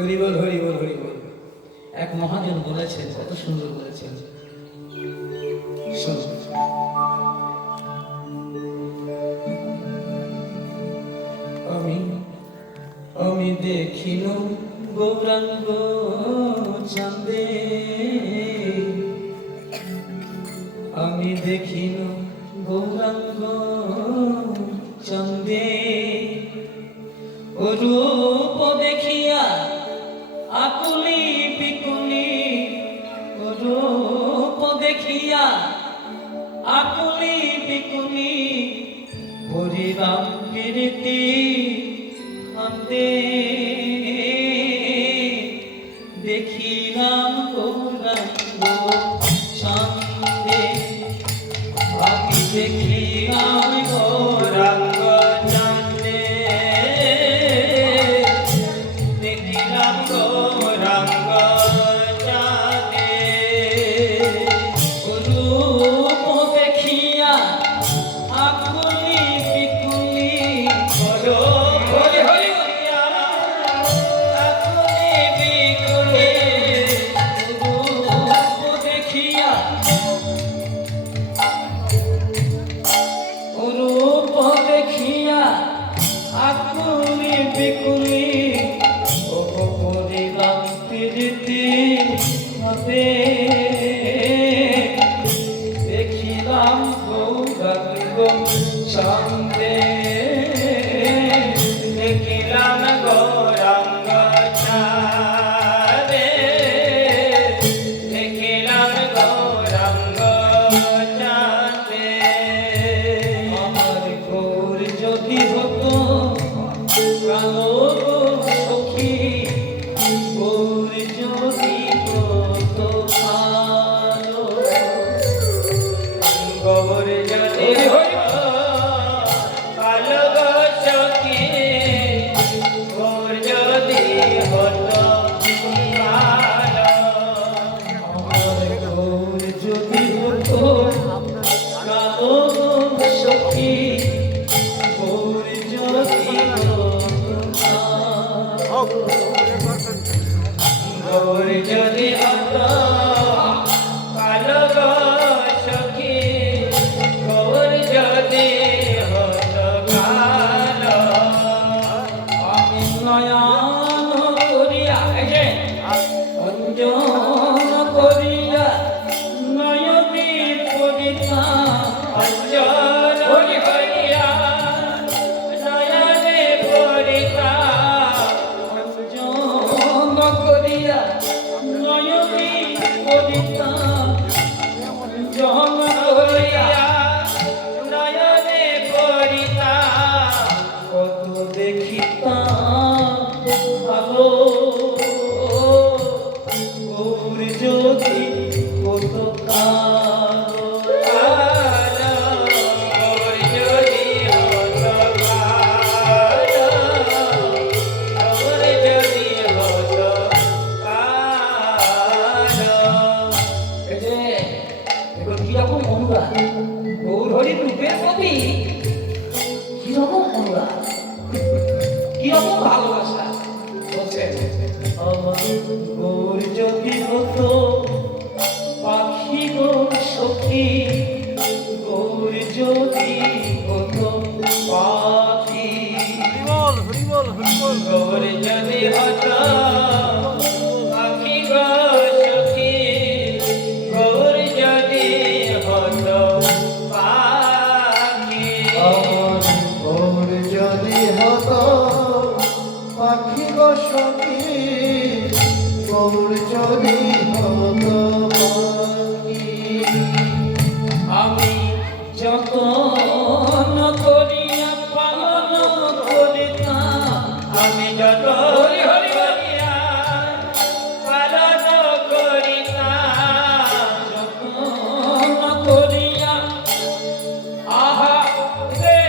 হরি বল হরি বল হরি বল। এক মহাজন বলেছেন, কত সুন্দর বলেছেন। আমি আমি দেখিল গৌরাঙ্গ চাঁদে, আমি দেখিল গৌরাঙ্গ চাঁদে, ও রূপ দেখিয়া আকুলি বিকুলি, ও রূপ দেখিয়া আকুলি বিকুলি, হরি রাম কীর্তি কান্দে, দেখিলাম গৌরাঙ্গ চাঁদে, আমি দেখিলাম গৌরাঙ্গ চাঁদে, দেখিলাম গৌরাঙ্গ চাঁদে, রূপ দেখিয়া আকুলি বিকুলি, হরি হরি আকুলি বিকুলি, রূপ দেখিয়া রূপ দেখিয়া আকুলি বিকুলি, ও পরিলাম প্রীতি ভাবে, দেখিলাম গৌরাঙ্গ চাঁদে, দেখিলাম গৌরাঙ্গ চাঁদে, দেখিলাম গৌরাঙ্গ চাঁদে। আমার গৌর যদি হতো কালো সখী, গৌর যদি হতো কালো, গৌর যদি হতো কালো সখী, গৌর যদি হতো কালো, আমার গৌর যদি হতো কালো সখী, গৌর যদি হতো কালো, গৌর যদি হতো কালো সখী, গৌর যদি হতো কালো, আমি নয়ন করিয়া অঞ্জন করিয়া নয়নী পরিতা, অঞ্জন করিয়া নয়নে পরিতা, অঞ্জন করিয়া নয়নী পরিতা, অঞ্জন করিয়া নয়নে পরিতা, কত দেখিতাম ভালো, গৌর যদি হতো কালো, গৌর যদি হতো কালো, গৌর যদি হতো কালো। এই যে দেখুন কিরকম অনুরাগ, গৌর হরির রূপের প্রতি কিরকম অনুরাগ, কিরকম ভালোবাসা। বলছেন আমার গৌর যদি হতো পাখি গো সখী, গৌর যদি হতো পাখি, গৌর যদি হতো পাখি গো সখী, গৌর যদি হতো পাখি, গৌর যদি হতো পাখি গো সখী, গৌর যদি হতো পাখি, আমি যতন করিয়া পালন করিতাম, আমি যতন করিয়া পালন করিতাম, যতন করিয়া আহা রে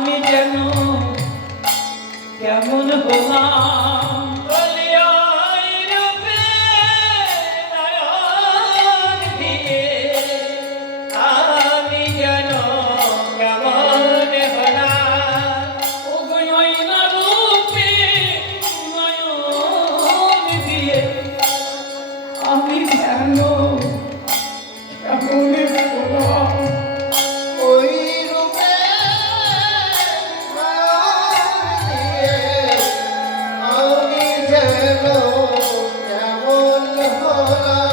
আমি যেন কেমন হলাম বলিয়া রূপে নয়ন দিয়ে আমি যেন কেমন হলাম ও গয়না রূপে নয়ন দিয়ে আমি যেন কেমন হলাম ওই রূপে আমি যেন কেমন হলাম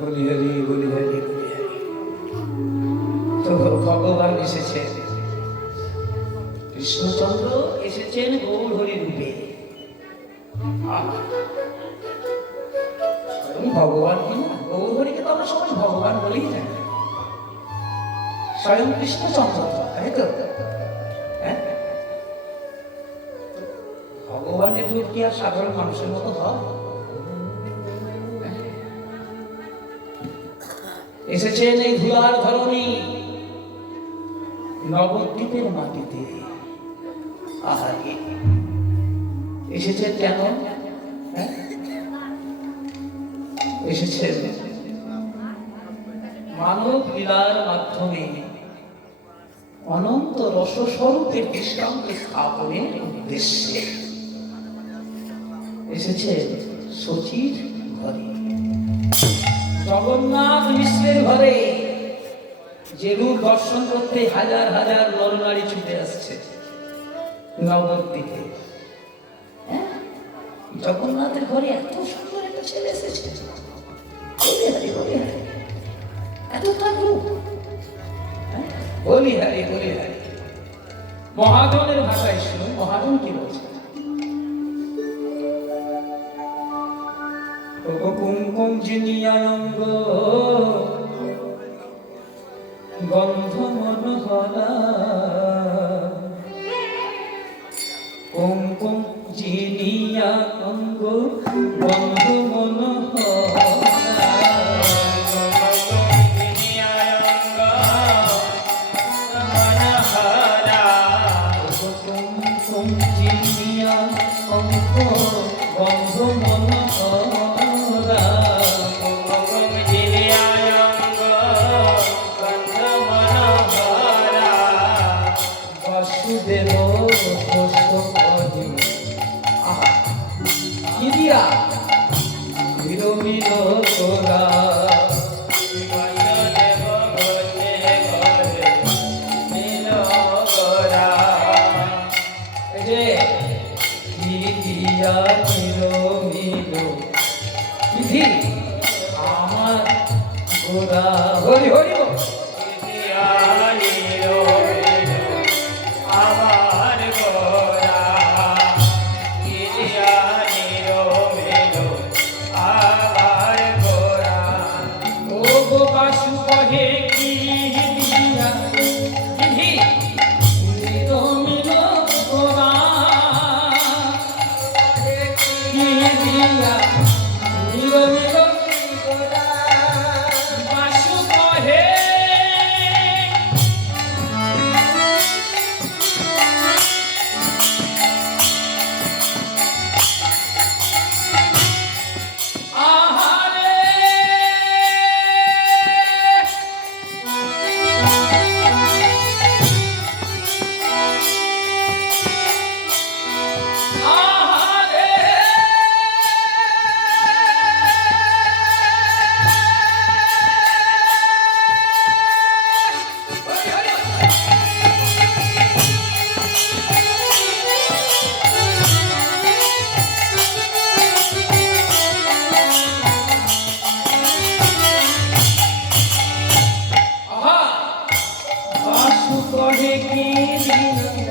বলি হরি বলি হরি বলি হরি তো ভগবান এসেছেন কৃষ্ণচন্দ্র এসেছেন গৌর হরি রূপে ভগবান কিনা গৌর হরিকে তো আমরা সবাই ভগবান বলেই জানি স্বয়ং কৃষ্ণচন্দ্র তাই তো হ্যাঁ? ভগবানের রূপ কি আর সাধারণ মানুষের মতো হয় এসেছেন এই ধুলার ধরণী নবদ্বীপের মাটিতে আহারে এসেছেন কেন হ্যাঁ? এসেছেন মানব লীলার মাধ্যমে অনন্ত রসস্বরূপের দৃষ্টান্ত স্থাপনের উদ্দেশ্যে এসেছেন শচীর ঘরে জগন্নাথ মিশ্রের ঘরে যে রূপ দর্শন করতে হাজার হাজার নরনারী ছুটে আসছে নবদ্বীপে হ্যাঁ? জগন্নাথের ঘরে এত সুন্দর একটা ছেলে এসেছে বলি হারি বলি হারি এত তার রূপ হ্যাঁ? বলি হারি বলি হারি মহাজনের ভাষায় শুনুন মহাজন কি বলছে কুমকুম জিনিয়াঙ্গ গন্ধ মন হলা কুমকুম জিনিয়া অঙ্গ গন্ধ মন কুমকুম জিনিয়া অঙ্গ গন্ধ মন আমার গোরা হরি হরি আমার গোরা আমার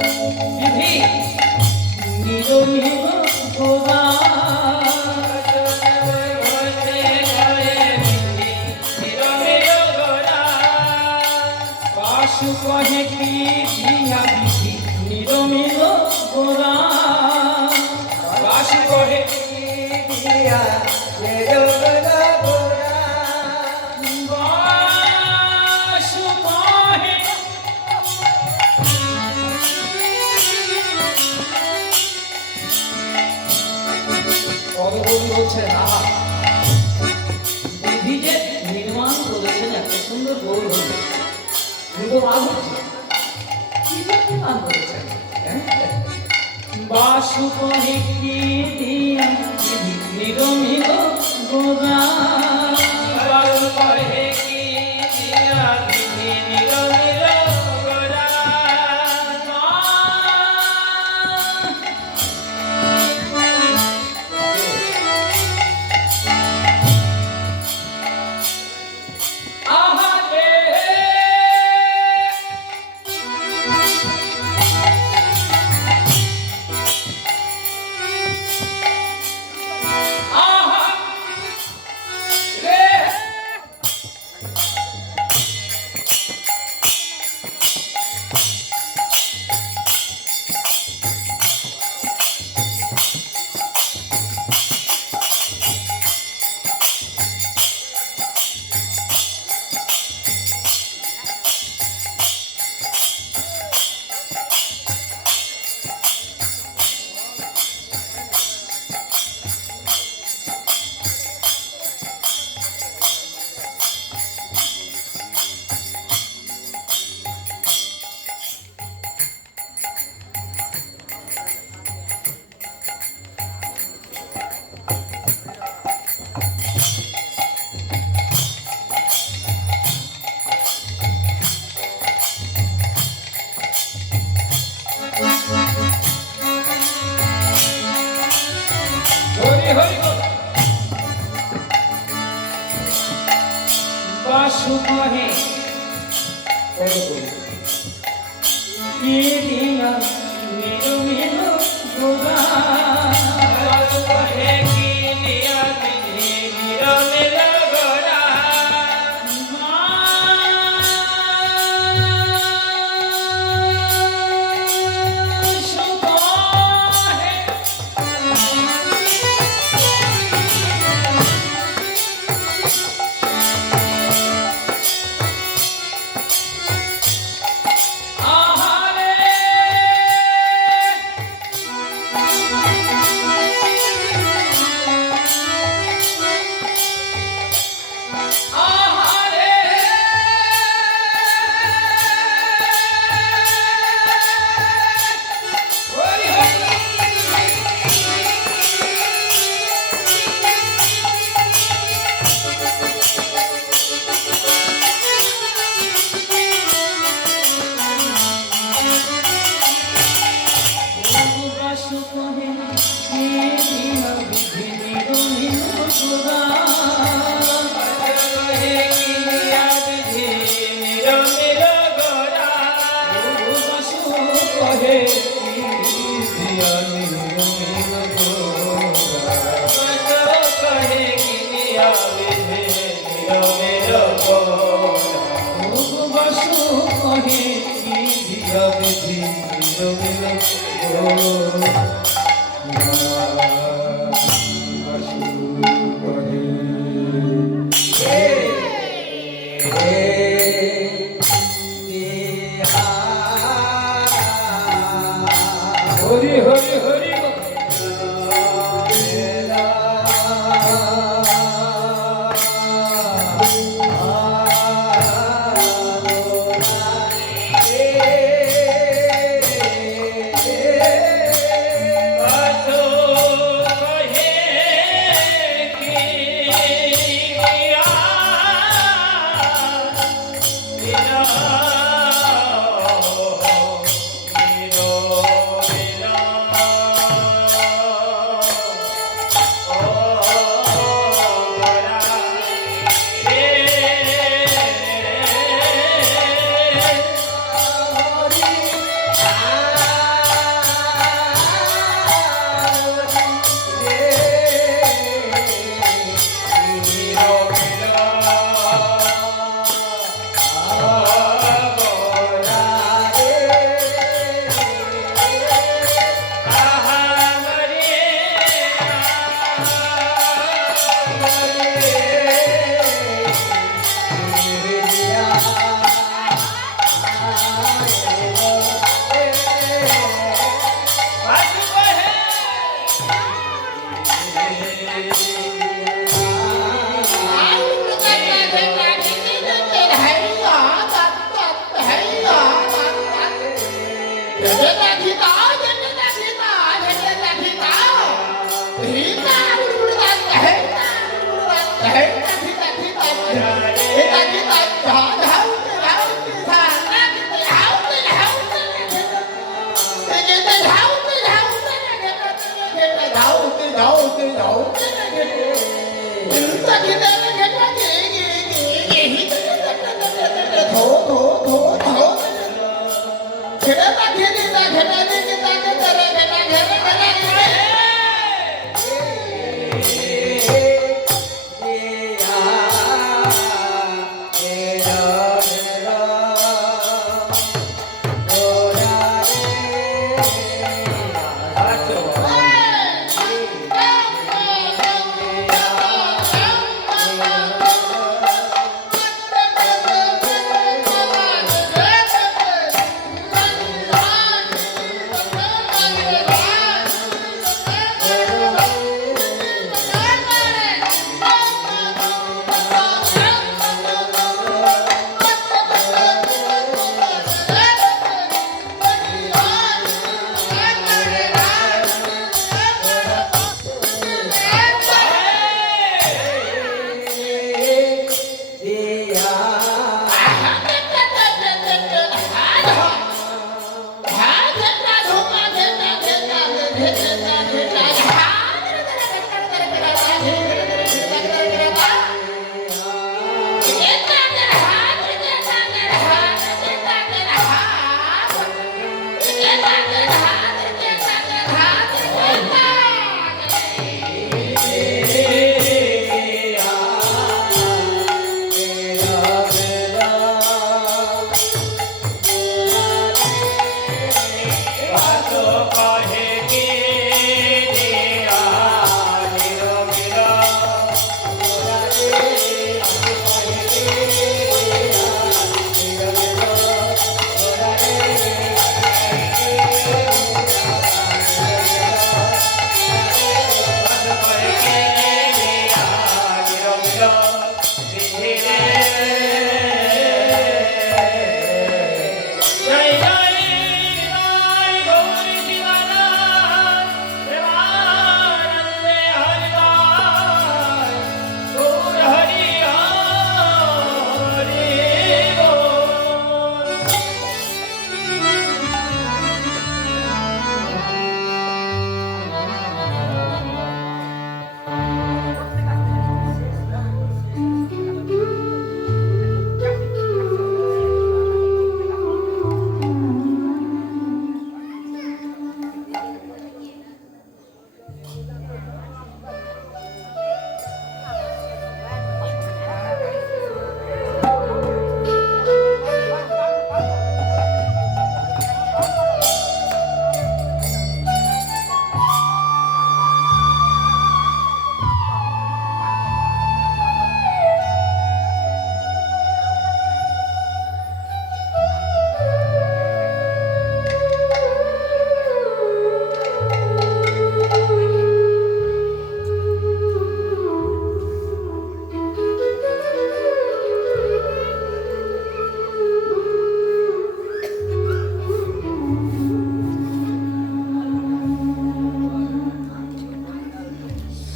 বিধি নিরমিল গোরা বাসু কহে কি দিয়া বিধি নিরমিল গোরা বাসু কহে দিয়া নিরমলা গোরা বাসু কহে কবি বলছেন আহা বিধি যে নির্মাণ করেছেন এত সুন্দর গৌর হল কিন্তু রাগ হচ্ছে কি নির্মাণ করেছেন বাসু কহে কি দিয়া বিধি নিরমিল গোরা বাসু কহে কি দিয়া বিধি নিরমিল গোরা বাসু কহে কি দিয়া নিরমিল গোরা বাসু কহে কি দিয়া বিধি নিরমিল গোরা বাসু কহে হরি হরি হরি বাসু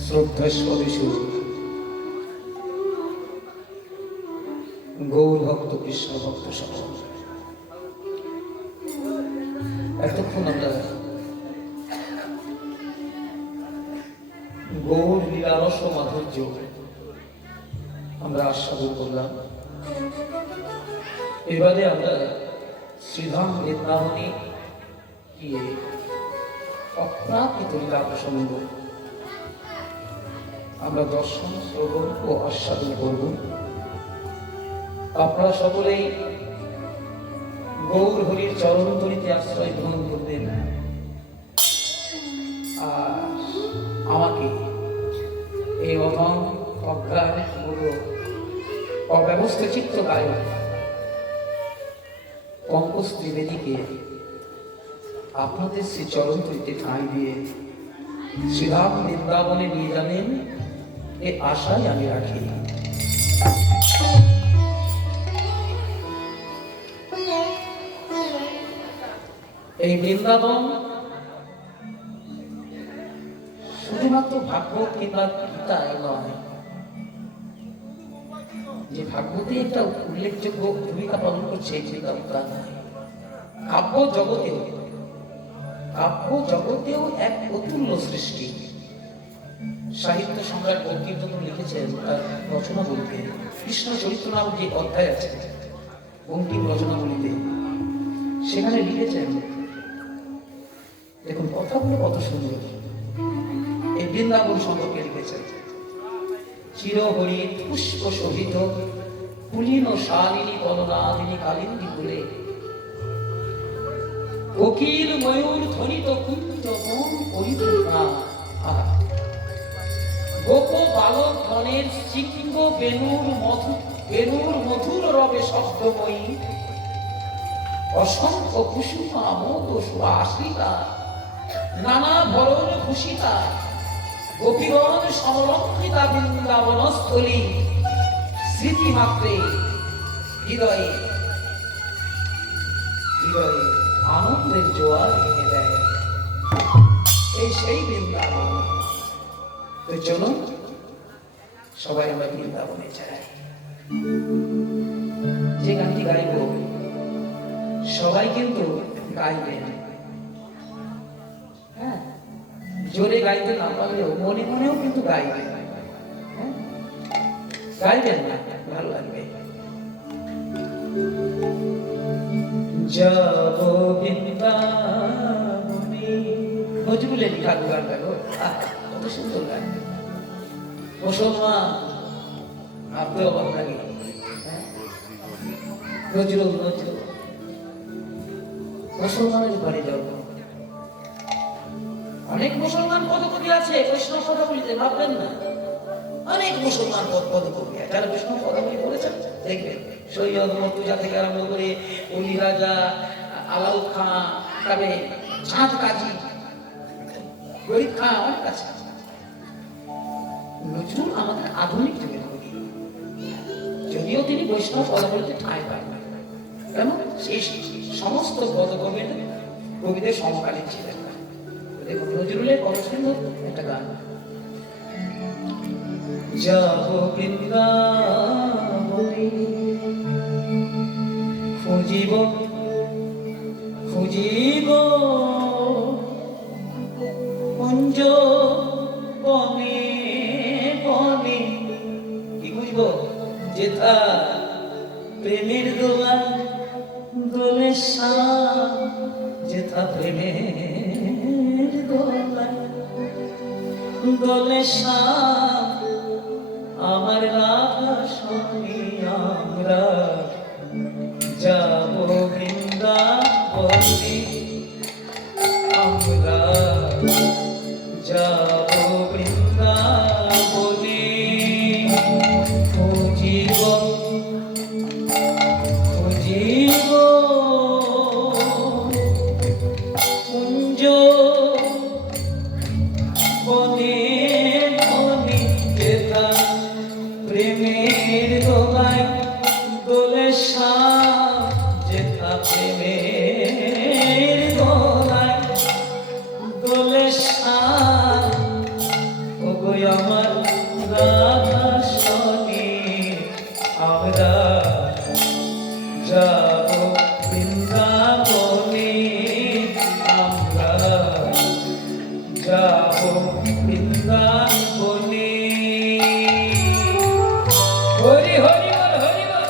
শ্রদ্ধাস্বদেশু গৌর ভক্ত কৃষ্ণ ভক্ত সকল, এতক্ষণ আমরা গৌর লীলারস মাধুর্য আমরা আস্বাদন করলাম। এবারে আমরা শ্রীধাম বৃন্দাবনে গিয়ে অপ্রাকৃত লীলা প্রসঙ্গ আমরা দর্শন, শ্রবণ ও আস্বাদন করব। আপনারা সকলেই গৌর হরির চরণতলিতে আশ্রয় গ্রহণ করবেন আর আমাকে এই অধম অজ্ঞান অব্যবস্থ চিত্ত গায়ক পঙ্কজ ত্রিবেদীকে আপনাদের শ্রী চরণতলিতে ঠাঁই দিয়ে শ্রীধাম বৃন্দাবনে নিয়ে যাবেন এ আশাই আমি রাখি। এই বৃন্দাবন শুধুমাত্র ভাগবত কিংবা গীতায় নয়, যে ভাগবতী একটা উল্লেখযোগ্য ভূমিকা পালন করছে এই বৃন্দাবন তা নয়। কাব্য জগতেও এক অতুল্য সৃষ্টি। সাহিত্য সম্রাট বঙ্কিমচন্দ্র লিখেছেন তার রচনাবলিতে, কৃষ্ণ চরিত্র নামক যে অধ্যায় আছে বঙ্কিম রচনাবলিতে, সেখানে লিখেছেন, দেখুন কথাগুলো কত সুন্দর। এই বৃন্দাবন সম্পর্কে লিখেছেন, চিরহরি পুষ্প শোভিত পুলিন শালিনী কলনাদিনী কালিন্দী ফুলে কোকিল ময়ূর ধ্বনিত কুঞ্জ বন পরিপূর্ণা। গোপ বালক গণের সিংহ বেণুর মধুর রবে শব্দময়ী অসংখ্য কুসুমা মোদ সুবাসিতা নানা ভরণ ভূষিতা গোপীগণ সমলঙ্কিতা বৃন্দাবনস্থলী স্মৃতি মাত্রে হৃদয়ে হৃদয়ে আনন্দের জোয়ার এনে দেয়। এই সেই বৃন্দাবন। তো চলুন সবাই আমরা বৃন্দাবনে যাই। যে গানটি গাইব সবাই কিন্তু গাইবেন, হ্যাঁ, জোরে গাইতে না পারলেও মনে মনেও কিন্তু গাইবেন, হ্যাঁ, গাইবেন না, ভালো লাগবে। যাব বৃন্দাবনে, নজরুলের লেখা গান গাইব, কত সুন্দর গান। মুসলমান আপনার অবাক লাগে, নজরুল মুসলমানের ঘরে জন্ম। অনেক মুসলমান পদকবি আছে বৈষ্ণব পদাবলিতে, ভাববেন না, অনেক মুসলমান পদকবি যারা বৈষ্ণব পদাবলি বলেছেন দেখবেন, সৈয়দ মর্তুজা থেকে আরম্ভ করে অলি রাজা, আলাউ খাঁ, তবে চাঁদ কাজী, গরিব খাঁ, অনেক আছে। নজরুল আমাদের আধুনিক যুগের কবি, যদিও তিনি বৈষ্ণব পদাবলিতে ঠাঁই পান না, কেমন সেই সমস্ত কবিদের সমকালীন ছিলেন না। দেখুন নজরুলের কত সুন্দর একটা গান। যাব বৃন্দাবনে খুঁজিব কুঞ্জ বনে বনে, কি খুঁজব? যেথা প্রেমের দোলা দোলে শাম, যেথা প্রেমের দোলা দোলে শাম, আমার রাধা সঙ্গে আমরা যাব বৃন্দাবনে, আমরা যাব বৃন্দাবনে, খুঁজিব কুঞ্জ বনে বনে, যেথা প্রেমের দোলায় দোলে শাম, যেথা প্রেমের দোলায় দোলে শাম, ওগো আমার রাধা শনি, আমরা যাব বৃন্দাবনে, আমরা যাব বৃন্দাবনে। হরি হরি বল, হরি বল।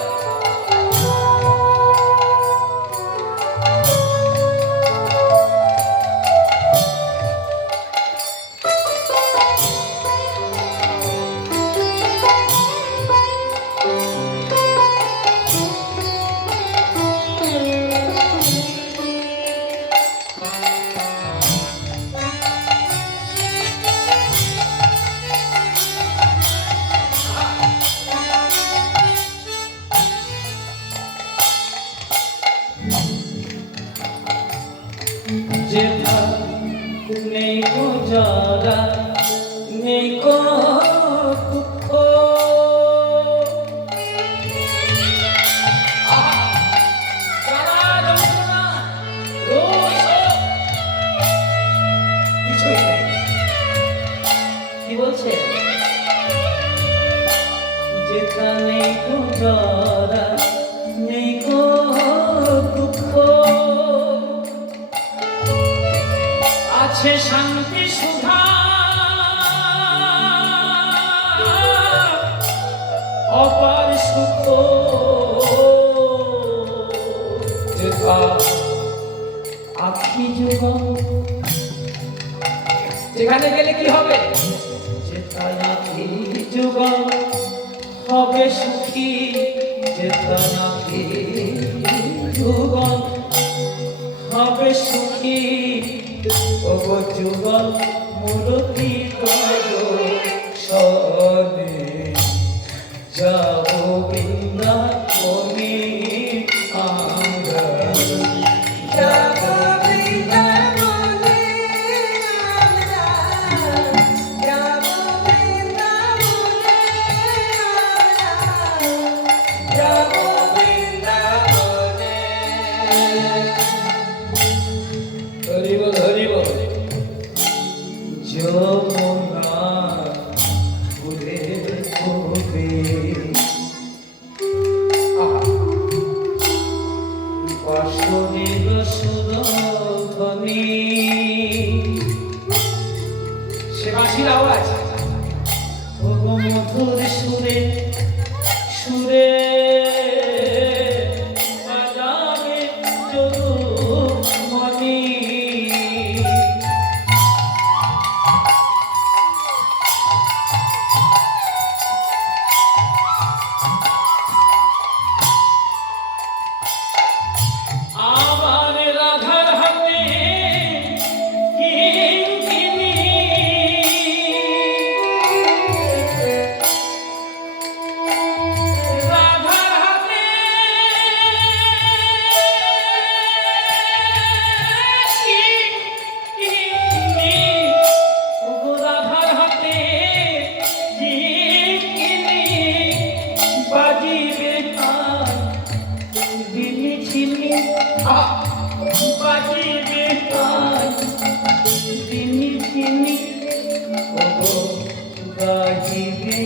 যেথা নেই কো জ্বালা নেই কো দুঃখ, জ্বালা যন্ত্রণা রোগ নেই কো জরা নেই কো দুঃখ আছে শান্তি সুধা অপার সুখ যেথা আখি যুগম যেখানে গেলে কি হবে? যেথা আখি যুগম হবে সুখী যেথা আখি যুগম হবে সুখী ওগো যুগল মূরতি করো সনে যাব বৃন্দাবনে আমরা যাব বৃন্দাবনে আমরা, যাব বৃন্দাবনে আমরা, যাব বৃন্দাবনে। ধরিব ধরিব যমুনা ফুলে ফুবে বাসুদেব সুরধ্বনি সে বাঁশির আওয়াজ ওগো মধুর সুরে সুরে বাজাবে যদুমণি আমার রাধার হাতে কিঙ্কিণী রাধার হাতে কিঙ্কিণী ওগো রাধার হাতে কিঙ্কিণী বাজিবে তার দিলি ছিলি বাজিবে তার দিলি ছিলি ওগো গাহিবে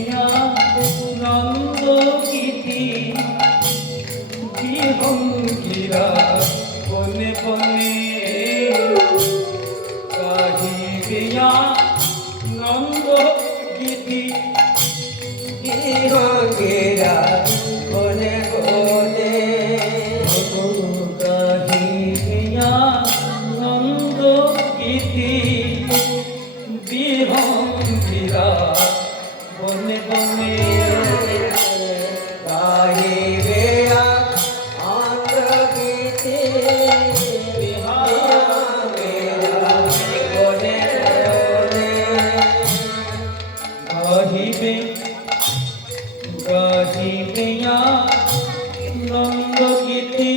নন্দ গীতি বিহঙ্গিরা বনে বনে গাহিবে নন্দ গীতি বিহঙ্গিরা বনে বনে। গাহিয়া নন্দ গীতি বিহঙ্গিরা বনে বনে গাহিবে আনন্দ গীতি বিহঙ্গিরা বনে বনে। গাহিবে গাহিবেয়া নন্দ গীতি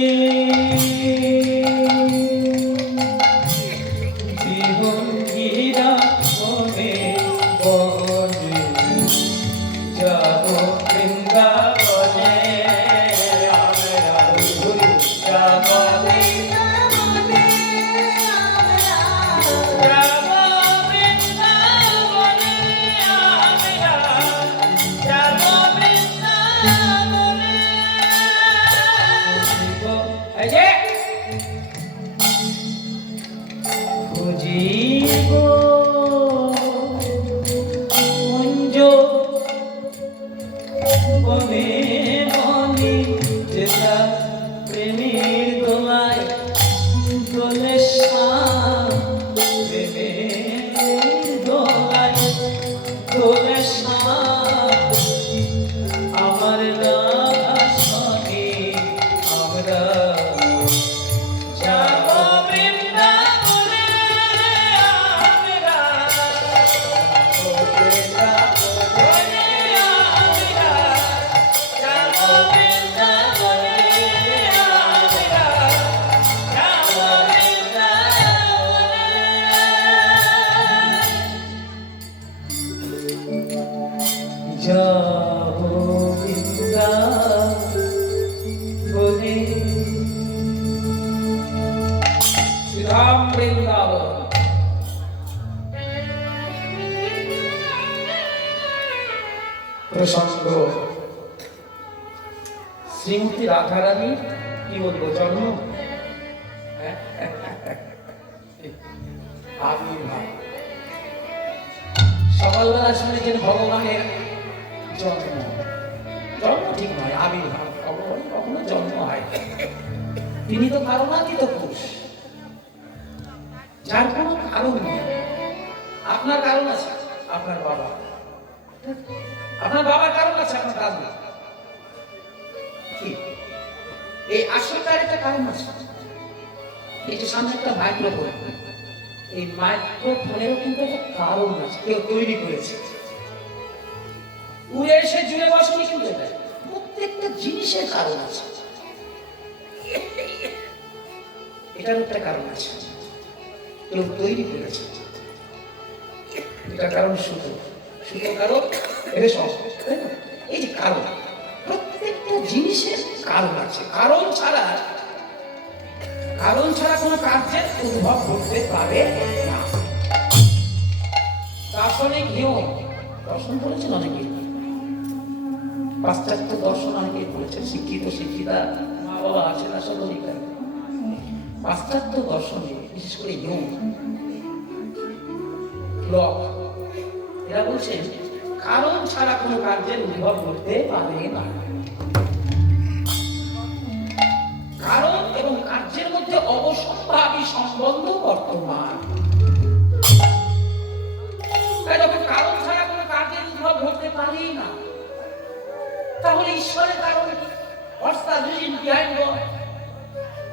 বিহঙ্গিরা বনে বনে যাব বৃন্দাবনে আমরা যাব বৃন্দাবনে আমরা, যাব বৃন্দাবনে আমরা যাব বৃন্দাবনে এই যে খুঁজিব কুঞ্জ বনে বনে যেটা প্রেমের দোলায় দোলে শ্যাম প্রেমের দোলায় দোলে শ্যাম আমার রাধা সনে আমরা যাব বৃন্দাবনে আমরা বৃন্দাবনে আমরা যাব বৃন্দাবনে আমরা যাব বৃন্দাবনে যাব বৃন্দাবনে শ্রীধাম বৃন্দাবন। প্রসঙ্গ শ্রীমতী রাধারানী কি বলবো জন্ম আবির্ভাব। সকালবেলা শুনেছেন ভগবানের জন্ম, জন্ম ঠিক নয়, আবির্ভাব। ভগবান কখনো জন্ম হয়, তিনি তো কারণাতীত পুরুষ, যার কোনো কারণ নেই। আপনার কারণ আছে, আপনার বাবা, আপনার বাবার কারণ আছে, আপনার দাদু, এই আসলটার একটা কারণ আছে। এই যে সামনে একটা মাইক্রোফোন, এই মাইক্রোফোনেরও কিন্তু একটা কারণ আছে, কেউ তৈরি করেছে। উড়ে এসে জুড়ে বসেনি কিন্তু এটা, প্রত্যেকটা জিনিসের কারণ আছে, এটার একটা কারণ আছে, কেউ তৈরি করেছে। এটা কারণ সুতো, সুতো কারণ, রেশম, এই যে কারণ, প্রত্যেকটা জিনিসের কারণ আছে। কারণ ছাড়া কোনো কার্যের উদ্ভব করতে পারে না। দার্শনিক হিউম দর্শন করেছেন অনেকে, পাশ্চাত্য দর্শন অনেকে করেছেন, শিক্ষিত শিক্ষিতা মা বাবা আছে না সব অধিকার। পাশ্চাত্য দর্শনে বিশেষ করে হিউম, লক, এরা বলছেন কারণ ছাড়া কোনো কার্যের উদ্ভব করতে পারে না। কারণ এবং কার্যের মধ্যে অবশ্যম্ভাবী সম্বন্ধ বর্তমান। তাই যখন কারণ ছাড়া কোনো কার্যের উদ্ভব করতে পারি না, তাহলে ঈশ্বরের কারণ কি? What's the reason behind God?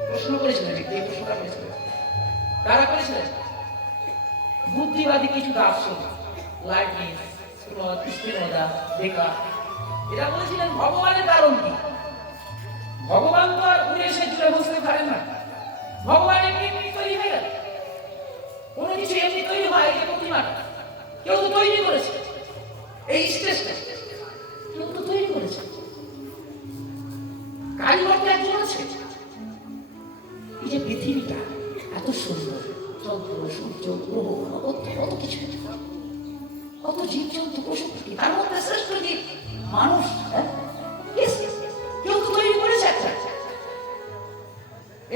প্রশ্ন করেছিলেন, এই প্রশ্নটা করেছিলেন কারা করেছিলেন? বুদ্ধিবাদী কিছু দার্শনিক, লাইবনিজ, স্পিনোজা, ডেকার্ট, এরা বলেছিলেন ভগবানের কারণ কি? ভগবান তো আর উড়ে এসে জুড়ে বসতে পারে না, ভগবান এমনি তৈরি হয়ে গেল। কোনো কিছু এমনি তৈরি হয়, এই প্রতিমাটা কেউ তো তৈরি করেছে, এই স্টেজটা কেউ তো তৈরি করেছে, কারিগর তো একজন আছে। এই যে পৃথিবীটা এত সুন্দর, চন্দ্র সূর্য গ্রহ কত কিছু, কত জীবজন্তু পশু পাখি, তার মধ্যে শ্রেষ্ঠ জীব মানুষ। কেউ তো তৈরি করেছে একটা,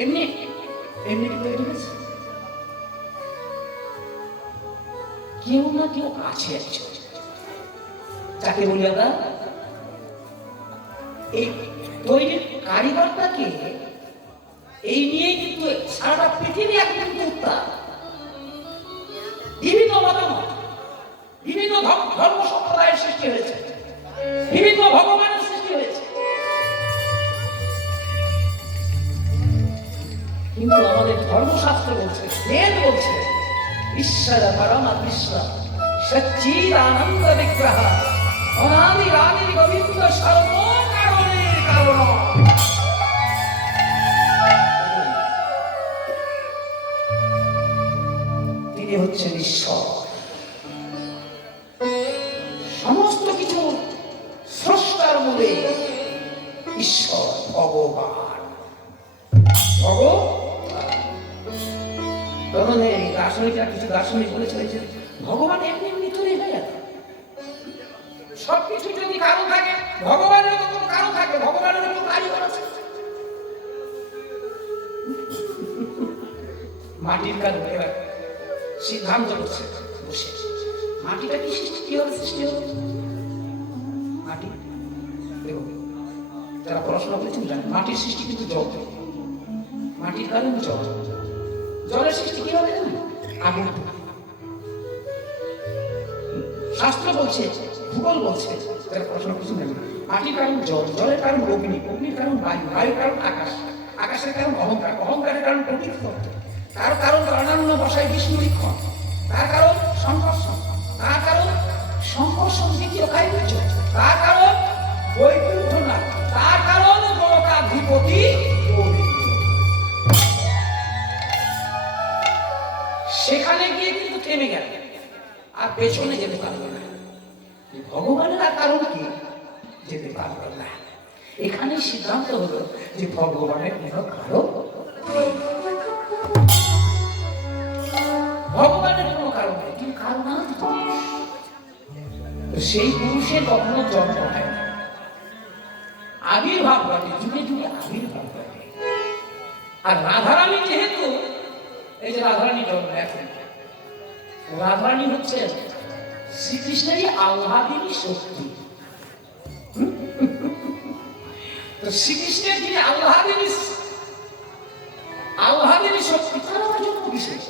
এমনি এমনি কি তৈরি করেছে? কেউ না কেউ আছে একজন, যাকে বলি আমরা এই তৈরির কারিগরটাকে। এই নিয়ে কিন্তু সারা পৃথিবী এখন কিন্তু উত্তাপ, বিভিন্ন মতামত, বিভিন্ন ধর্ম সম্প্রদায়ের সৃষ্টি হয়েছে, বিভিন্ন ভগবানের সৃষ্টি হয়েছে। কিন্তু আমাদের ধর্মশাস্ত্র বলছে, বেদ বলছে, ঈশ্বর পরম বিশ্ব সচ্চিদানন্দ বিগ্রহ অনাদি আদি গোবিন্দ সর্ব কারণের কারণ। তিনি হচ্ছেন ঈশ্বর, সমস্ত কিছু স্রষ্টার মূলে ঈশ্বর, ভগবান, তখন এই দার্শনিকরা, কিছু দার্শনিক বলেছে ভগবান এমনি এমনি তৈরি হয়ে গেল। সবকিছু যদি কারণ থাকে, ভগবানের তো কোনো কারণ থাকে, ভগবানের কোনো কারিগর আছে। মাটির কারণ এবার সিদ্ধান্ত করছে বসে, মাটিটা কি সৃষ্টি, কিভাবে সৃষ্টি হলো? মাটি দেখো, যারা পড়াশোনা করেছেন জানেন মাটির সৃষ্টি কিন্তু জল থেকে, মাটির কারণ জল। জলের সৃষ্টি কি হবে জানেন? আগুন। শাস্ত্র বলছে, ভূগোল বলছে, যারা পড়াশোনা করছেন জানেন মাটির কারণ জল, জলের কারণ অগ্নি, অগ্নির কারণ বায়ু, বায়ুর কারণ আকাশ, আকাশের কারণ অহংকার, অহংকারের কারণ প্রবৃত্তি, তার কারণ অন্যান্য বসায় বিষ্ণু লিখন, তার কারণ সংঘর্ষণ, তার কারণ সংঘর্ষণ দ্বিতীয় কার্য, তার কারণ বৈকুণ্ঠ না, তার কারণ গোলকাধিপতি। সেখানে গিয়ে কিন্তু থেমে গেল, আর পেছনে যেতে পারবে না। ভগবানের আর কারণ কি? যেতে পারবে না। এখানে সিদ্ধান্ত হলো যে ভগবানের কোনো কারণ, ভগবানের কোনো কারণ নেই, কিন্তু কারণ সেই পুরুষের কখনো জন্ম হয় না, আবির্ভাব ঘটে। আর রাধারানী যেহেতু এই যে রাধারানী জন্ম এখন, রাধারানী হচ্ছে শ্রীকৃষ্ণেরই আহ্লাদিনী শক্তি। তো শ্রীকৃষ্ণের যিনি আহ্লাদিনী শক্তি, তার আবার জন্ম বিশেষ।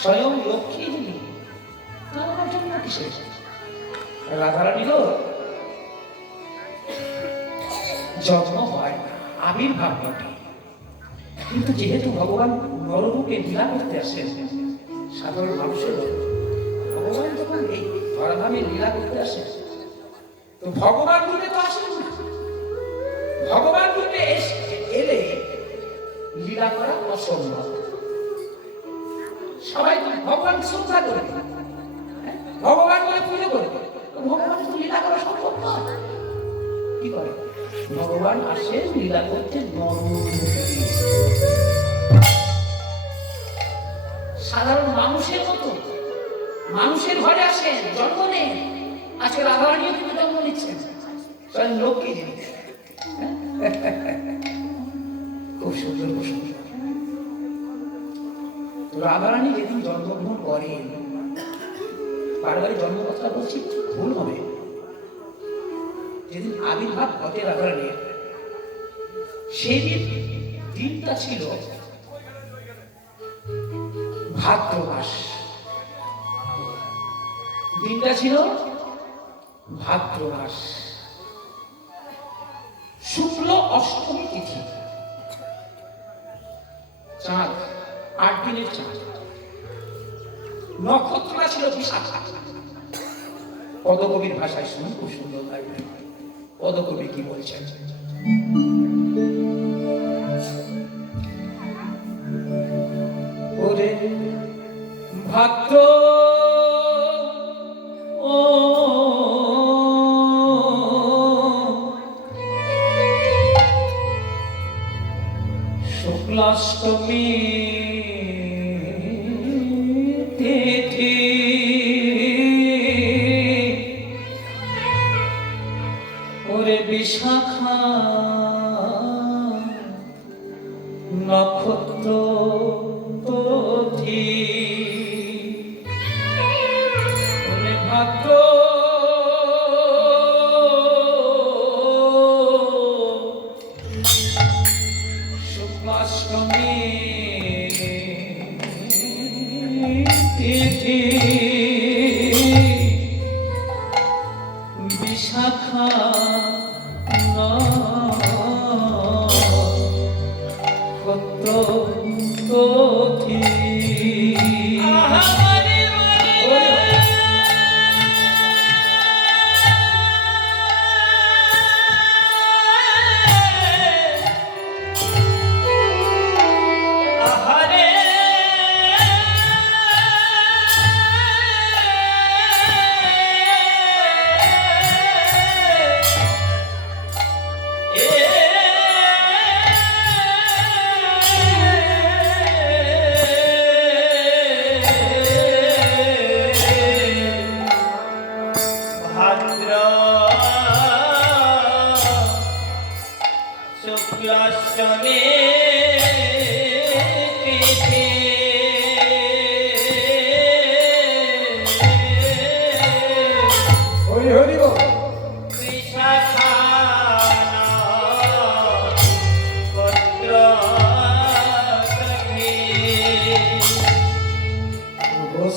স্বয়ং লক্ষ্মী যিনি, তার আবার জন্ম বিশেষ। রাধারানীরও জন্ম হয় না, আবির্ভাব ঘটে। কিন্তু যেহেতু ভগবান নররূপে লীলা করতে আসেন, সাধারণ মানুষের ভগবান যখন এই ধরাধামে লীলা করতে আসেন, তো ভগবান রূপে তো আসেন না। ভগবান রূপে এলে লীলা করা অসম্ভব। সবাই ভগবান শ্রদ্ধা করে, ভগবান বলে পুজো করে, ভগবান তো লীলা করা সম্ভব নয়। কি করে ভগবান আসেন লীলা করতে সাধারণ মানুষের মতো, মানুষের ঘরে আসেন, জন্ম নেন। আজকে রাধারানীও কিন্তু জন্ম নিচ্ছেন, স্বয়ং লক্ষ্মী যিনি। খুব সুন্দর প্রসঙ্গ। রাধারানী যেদিন জন্মগ্রহণ করেন, বারবারই জন্মকথা বলছি, ভুল হবে। যেদিন আবির্ভাব ঘটে রাধারানীর, সেই দিনটা ছিল ভাদ্র মাস। দিনটা ছিল ভাদ্র মাস, শুক্ল অষ্টমী তিথি, চাঁদ 8 দিনের চাঁদ। নক্ষত্রটা ছিল বিশাখা। পদকবির ভাষায় শুনুন, খুব সুন্দর লাগবে। পদকবি কি বলছেন? ওরে ভাদ্র ও শুক্লাষ্টমী তিথি, ওরে বিশাখা নক্ষত্র পথি, ওরে ভাদ্র শুক্লাষ্টমী তিথি, বিশাখা শুক্লাষ্টমী তিথি, হরি হরি বল। বিশাখা নক্ষত্র পথি,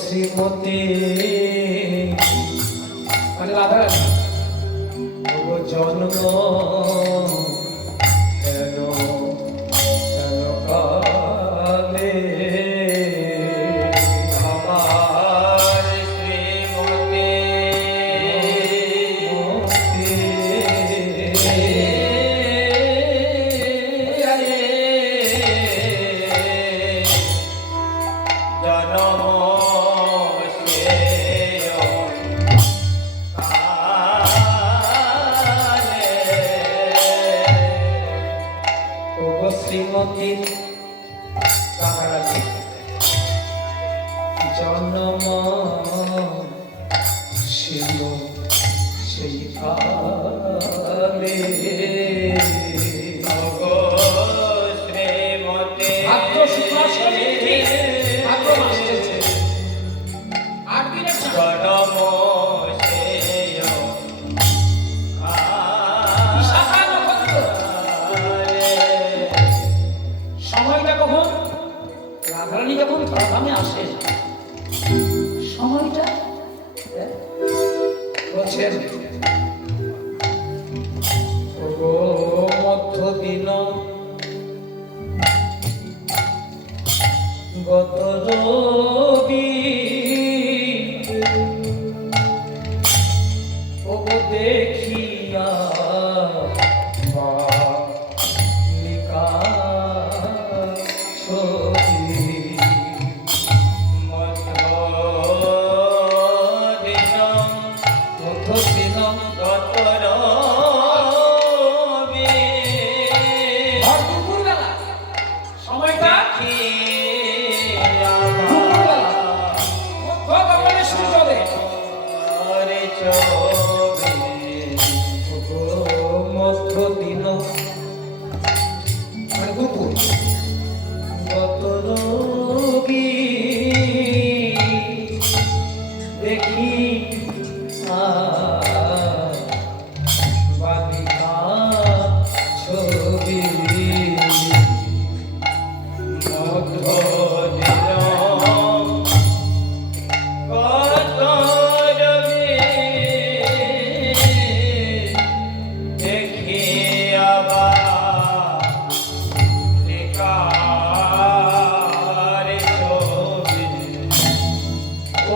শ্রীমতী মানে রাধারানী জন্ম কেন কালে আমার শ্রীমতী জনম শ্রেয় কালে রাধারানী যখন ধরাধামে আসে সময়টা বলছেন মধ্য দিন গত রবি ও দেখিয়া বালিকা ছবি মধ্য দিন ভর দুপুরবেলা সময়টা মধ্যগগনে সূর্যোদয় মধ্য দিন মানে দুপুর গত রবি দেখি বালিকা ছবি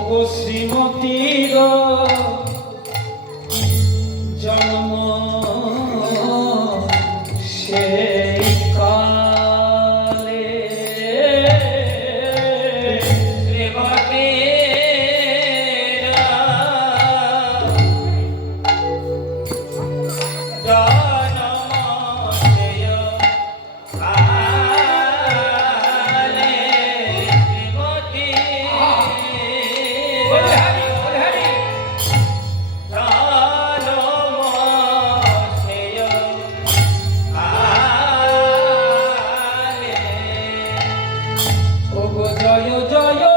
মধ্য শ্রীমতীর জন্ম সেই কালে জয় জয় জয়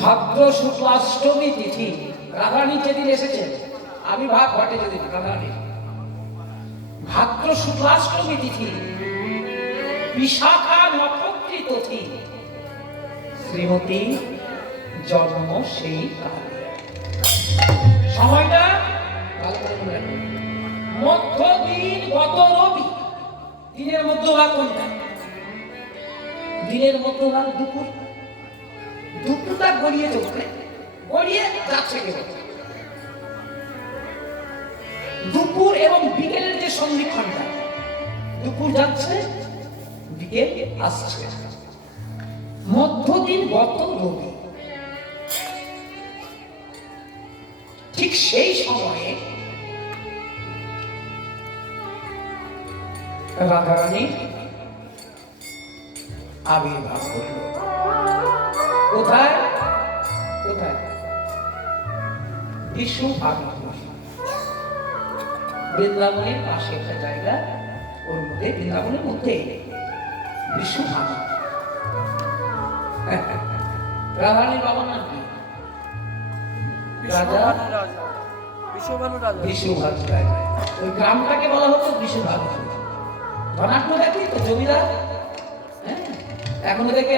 ভাদ্র শুক্লাষ্টমী তিথি রাধারানী যেদিন এসেছেন আবির্ভাব ঘটে যেদিন রাধারানী ভাদ্র শুক্লাষ্টমী তিথি বিশাখা নক্ষত্রী তিথি শ্রীমতী জন্ম সেই কালে সময়টা ভালো করে মনে রাখুন মধ্য দিন গত রবি দিনের মধ্যভাগ কোনটা দিনের মধ্যভাগ দুপুর দুপুরটা গড়িয়ে চলছে গড়িয়ে যাচ্ছে কেবল দুপুর এবং বিকেলের যে সন্ধিক্ষণটা দুপুর যাচ্ছে বিকেল আসছে মধ্যদিন গত রবি ঠিক সেই সময়ে রাধারানী আবির্ভাব হল কোথায় কোথায় বিষ্ণু আবির্ভাব বৃন্দাবনের পাশে একটা জায়গা, ওর মধ্যে বৃন্দাবনের মধ্যে বিশ্বভানু। রাধারানীর বাবার নাম কি? রাজা বিশ্বভানু রাজা। বিশ্বভানু রাজা। ওই গ্রামটাকে বলা হতো বিশ্বভানু। ধনাঢ্য দেখি তো জমিদার। হ্যাঁ, এখনো দেখে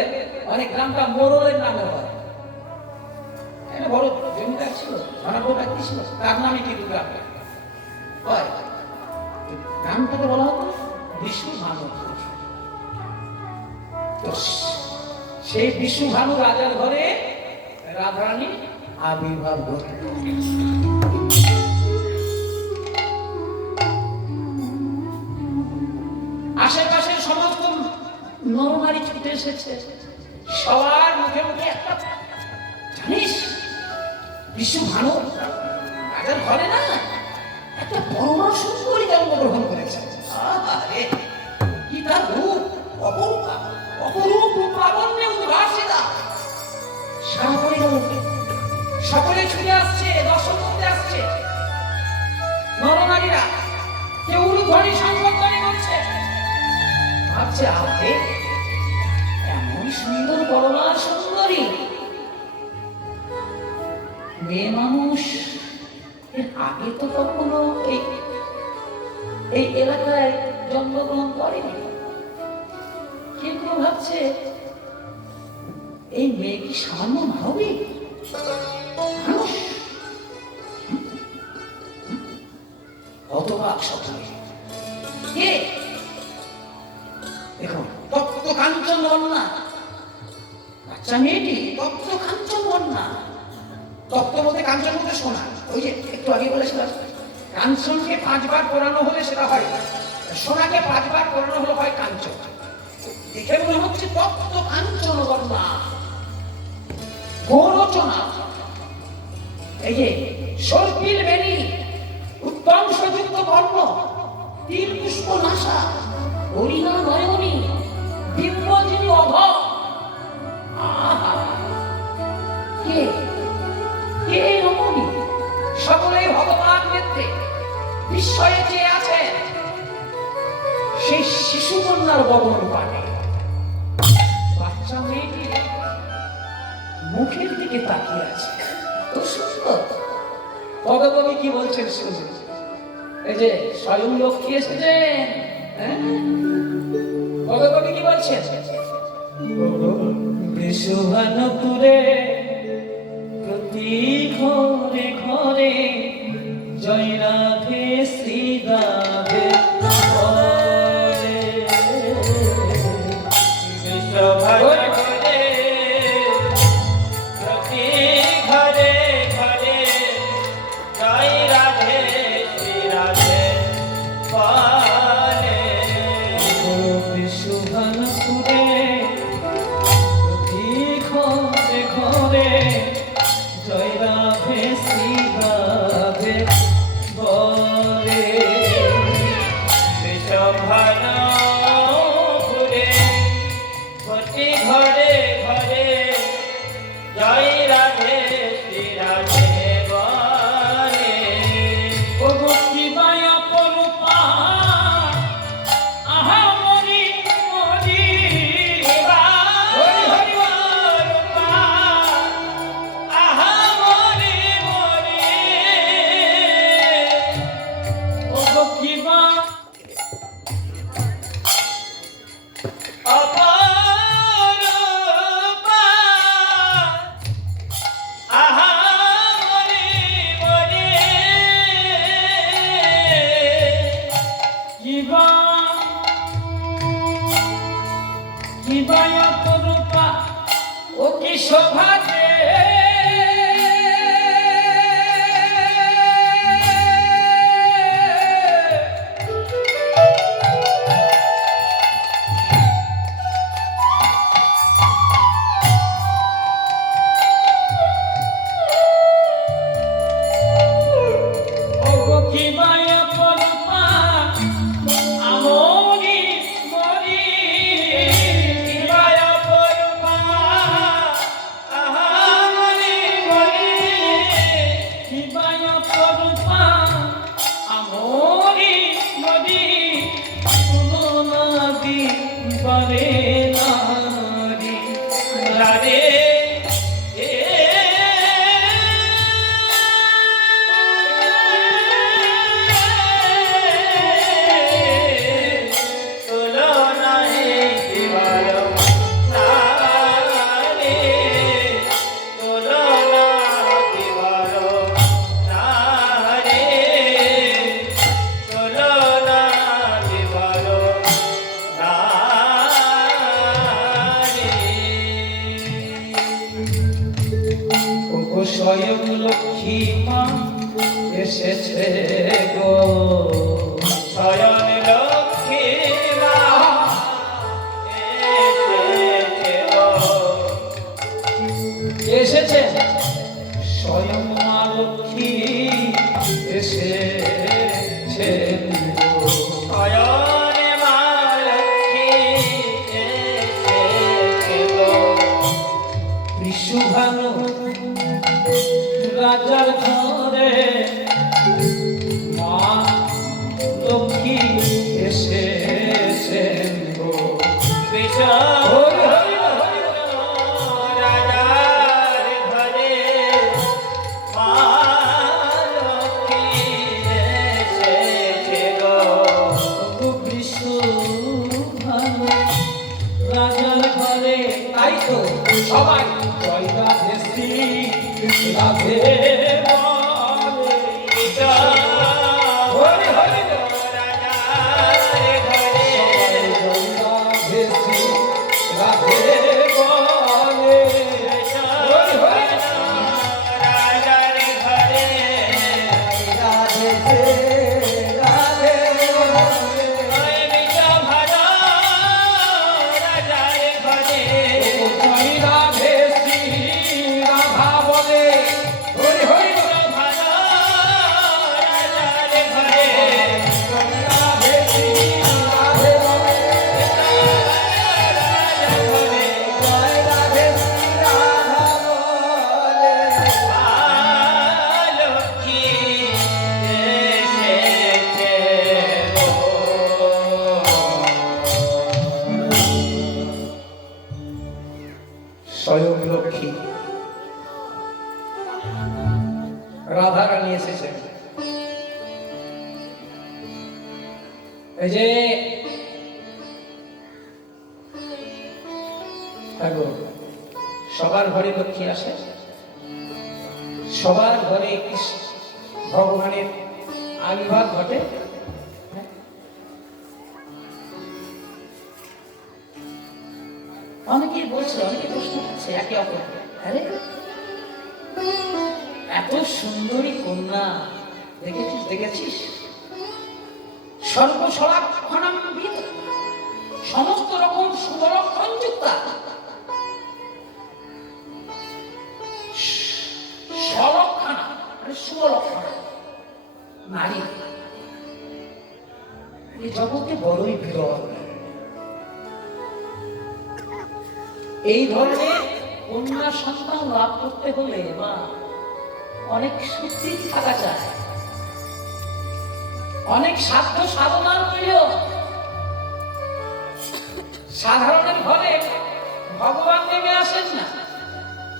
অনেক গ্রামটা মোড়লের নামে হয়। একটা বড় জমিদার ছিল, ধনাঢ্য ব্যক্তি ছিল, তার নামে কিন্তু গ্রামটা হয়। গ্রামটাকে বলা হতো বিশ্বভানু। তো সেই বিশ্বভানু রাজার ঘরে রাধারানী আবির্ভাব ঘটে। আশেপাশের সমস্ত নরনারী ছুটে এসেছে, সবার মুখে মুখে একটা, জানিস বিশ্বভানু রাজার ঘরে না একটা পরমা সুন্দরী জন্মগ্রহণ করেছে। আরে কি তার রূপ! অপরূপ অপরূপ লাবণ্যে উদ্ভাসিতা। সারা পরিবার সকলে ছুটে আসছে, দর্শন করতে আসছে। নরনারীরা কেউ ধ্বনি সংবর্ধনী করছে, ভাবছে আগে এমন সুন্দর পরমা সুন্দরী মেয়ে মানুষ এর আগে তো কখনো এই এলাকায় জন্মগ্রহণ করেনি। কিন্তু ভাবছে এই মেয়ে কি সামান্য মানবিক মানুষ? হতবাক সকলে। কে? দেখুন, তপ্ত কাঞ্চন বন্যা, বাচ্চা মেয়েটি তপ্ত কাঞ্চন বন্যা। তপ্ত বলতে কাঞ্চন বলতে সোনা। ওই যে একটু আগে বলেছিলাম, কাঞ্চনকে 5 বার পরানো হলে সেটা হয়, সোনাকে 5 বার পরানো হলে হয় কাঞ্চন। দেখে মনে হচ্ছে তপ্ত কাঞ্চন বন্যা, গৌরচনা। এই যে সর্পিল বেণী, উত্তম সযুক্ত বর্ণ, তীর পুষ্প নাসা, হরিণা নয়নী, দিব্যজিনী অধ। আহা, কে কে এই রমণী? সকলেই ভগবান নেত্রে বিস্ময়ে চেয়ে আছে সেই শিশু কন্যার বদন পানে। বাচ্চা মেয়েটি মুখের দিকে তাকিয়ে আছে, তো সুন্দর। পদকবি কি বলছেন শুনুন। এই যে স্বয়ং লক্ষ্মী এসেছেন, পদকবি কি বলছেন? বিশ্বভানুপুরে প্রতি ঘরে ঘরে জয় রাধে শ্রী রাধে বিশ্বভানু ঘরে প্রতি ঘরে ঘরে জয় রাধে শ্রী রাধে বলে। বিশ্বভানুপুরে প্রতি ঘরে ঘরে জয় রাধে শ্রী রাধে বলে। বিশ্বভানুপুরে প্রতি ঘরে ঘরে জয় রাধে শ্রী রাধে বলে। ও ভক্তি মায়া পরপা, আহা মরি মরি হরি হরি বল আহা মরি মরি। ও ভক্তি মা অপরূপা আহা মরি মরি। কিবা কিবা অপরূপা, ও কি শোভা যে Oh বলে নারী রাধে স্বয়ং লক্ষ্মী মা এসেছে গো স্বয়ং লক্ষ্মী মা এসেছে গো। এসেছে স্বয়ং মা লক্ষ্মী এসেছে স্বয়ং মা লক্ষ্মী এসেছে গো। বিশুভানু রাজার ঘরে মা লক্ষ্মী এসেছেন গো রাজার ঘরে মা লক্ষ্মী এসেছে গো। বিশুভানু রাজার ঘরে তাই তো সবাই জয় রাধে শ্রী রাধে বলে হরি হরি রাজার ঘরে জয় রাধে শ্রী রাধে বলে হরি হরি রাজার ঘরে রাধে শ্রী রাধে বলে রাজার ঘরে জয় রাধে শ্রী রাধা বলে হরি হরি রাজার ঘরে রাধে শ্রী রাধে বলে জয় রাধে শ্রী রাধা বলে লক্ষ্মী এসেছে গো। স্বয়ং লক্ষ্মী রাধা রানী এসেছেন। এই যে দেখো, সবার ঘরে লক্ষ্মী আসে, সবার ঘরে ভগবানের আবির্ভাব ঘটে। অনেকেই বলছে, অনেকে প্রশ্ন করছে একে অপরকে, আরে এত সুন্দরী কন্যা দেখেছিস সর্বসলাক্ষণান্বিত, সমস্ত রকম সুলক্ষণ যুক্তা, সলক্ষণা মানে সুলক্ষণা নারী এই জগতে বড়ই বিরল। এই ধরনের কন্যা সন্তান লাভ করতে হলে মা অনেক সুস্থির থাকা চায়, অনেক সাধ্য সাধনার প্রয়োজন। সাধারণের ঘরে ভগবান নেমে আসেন না,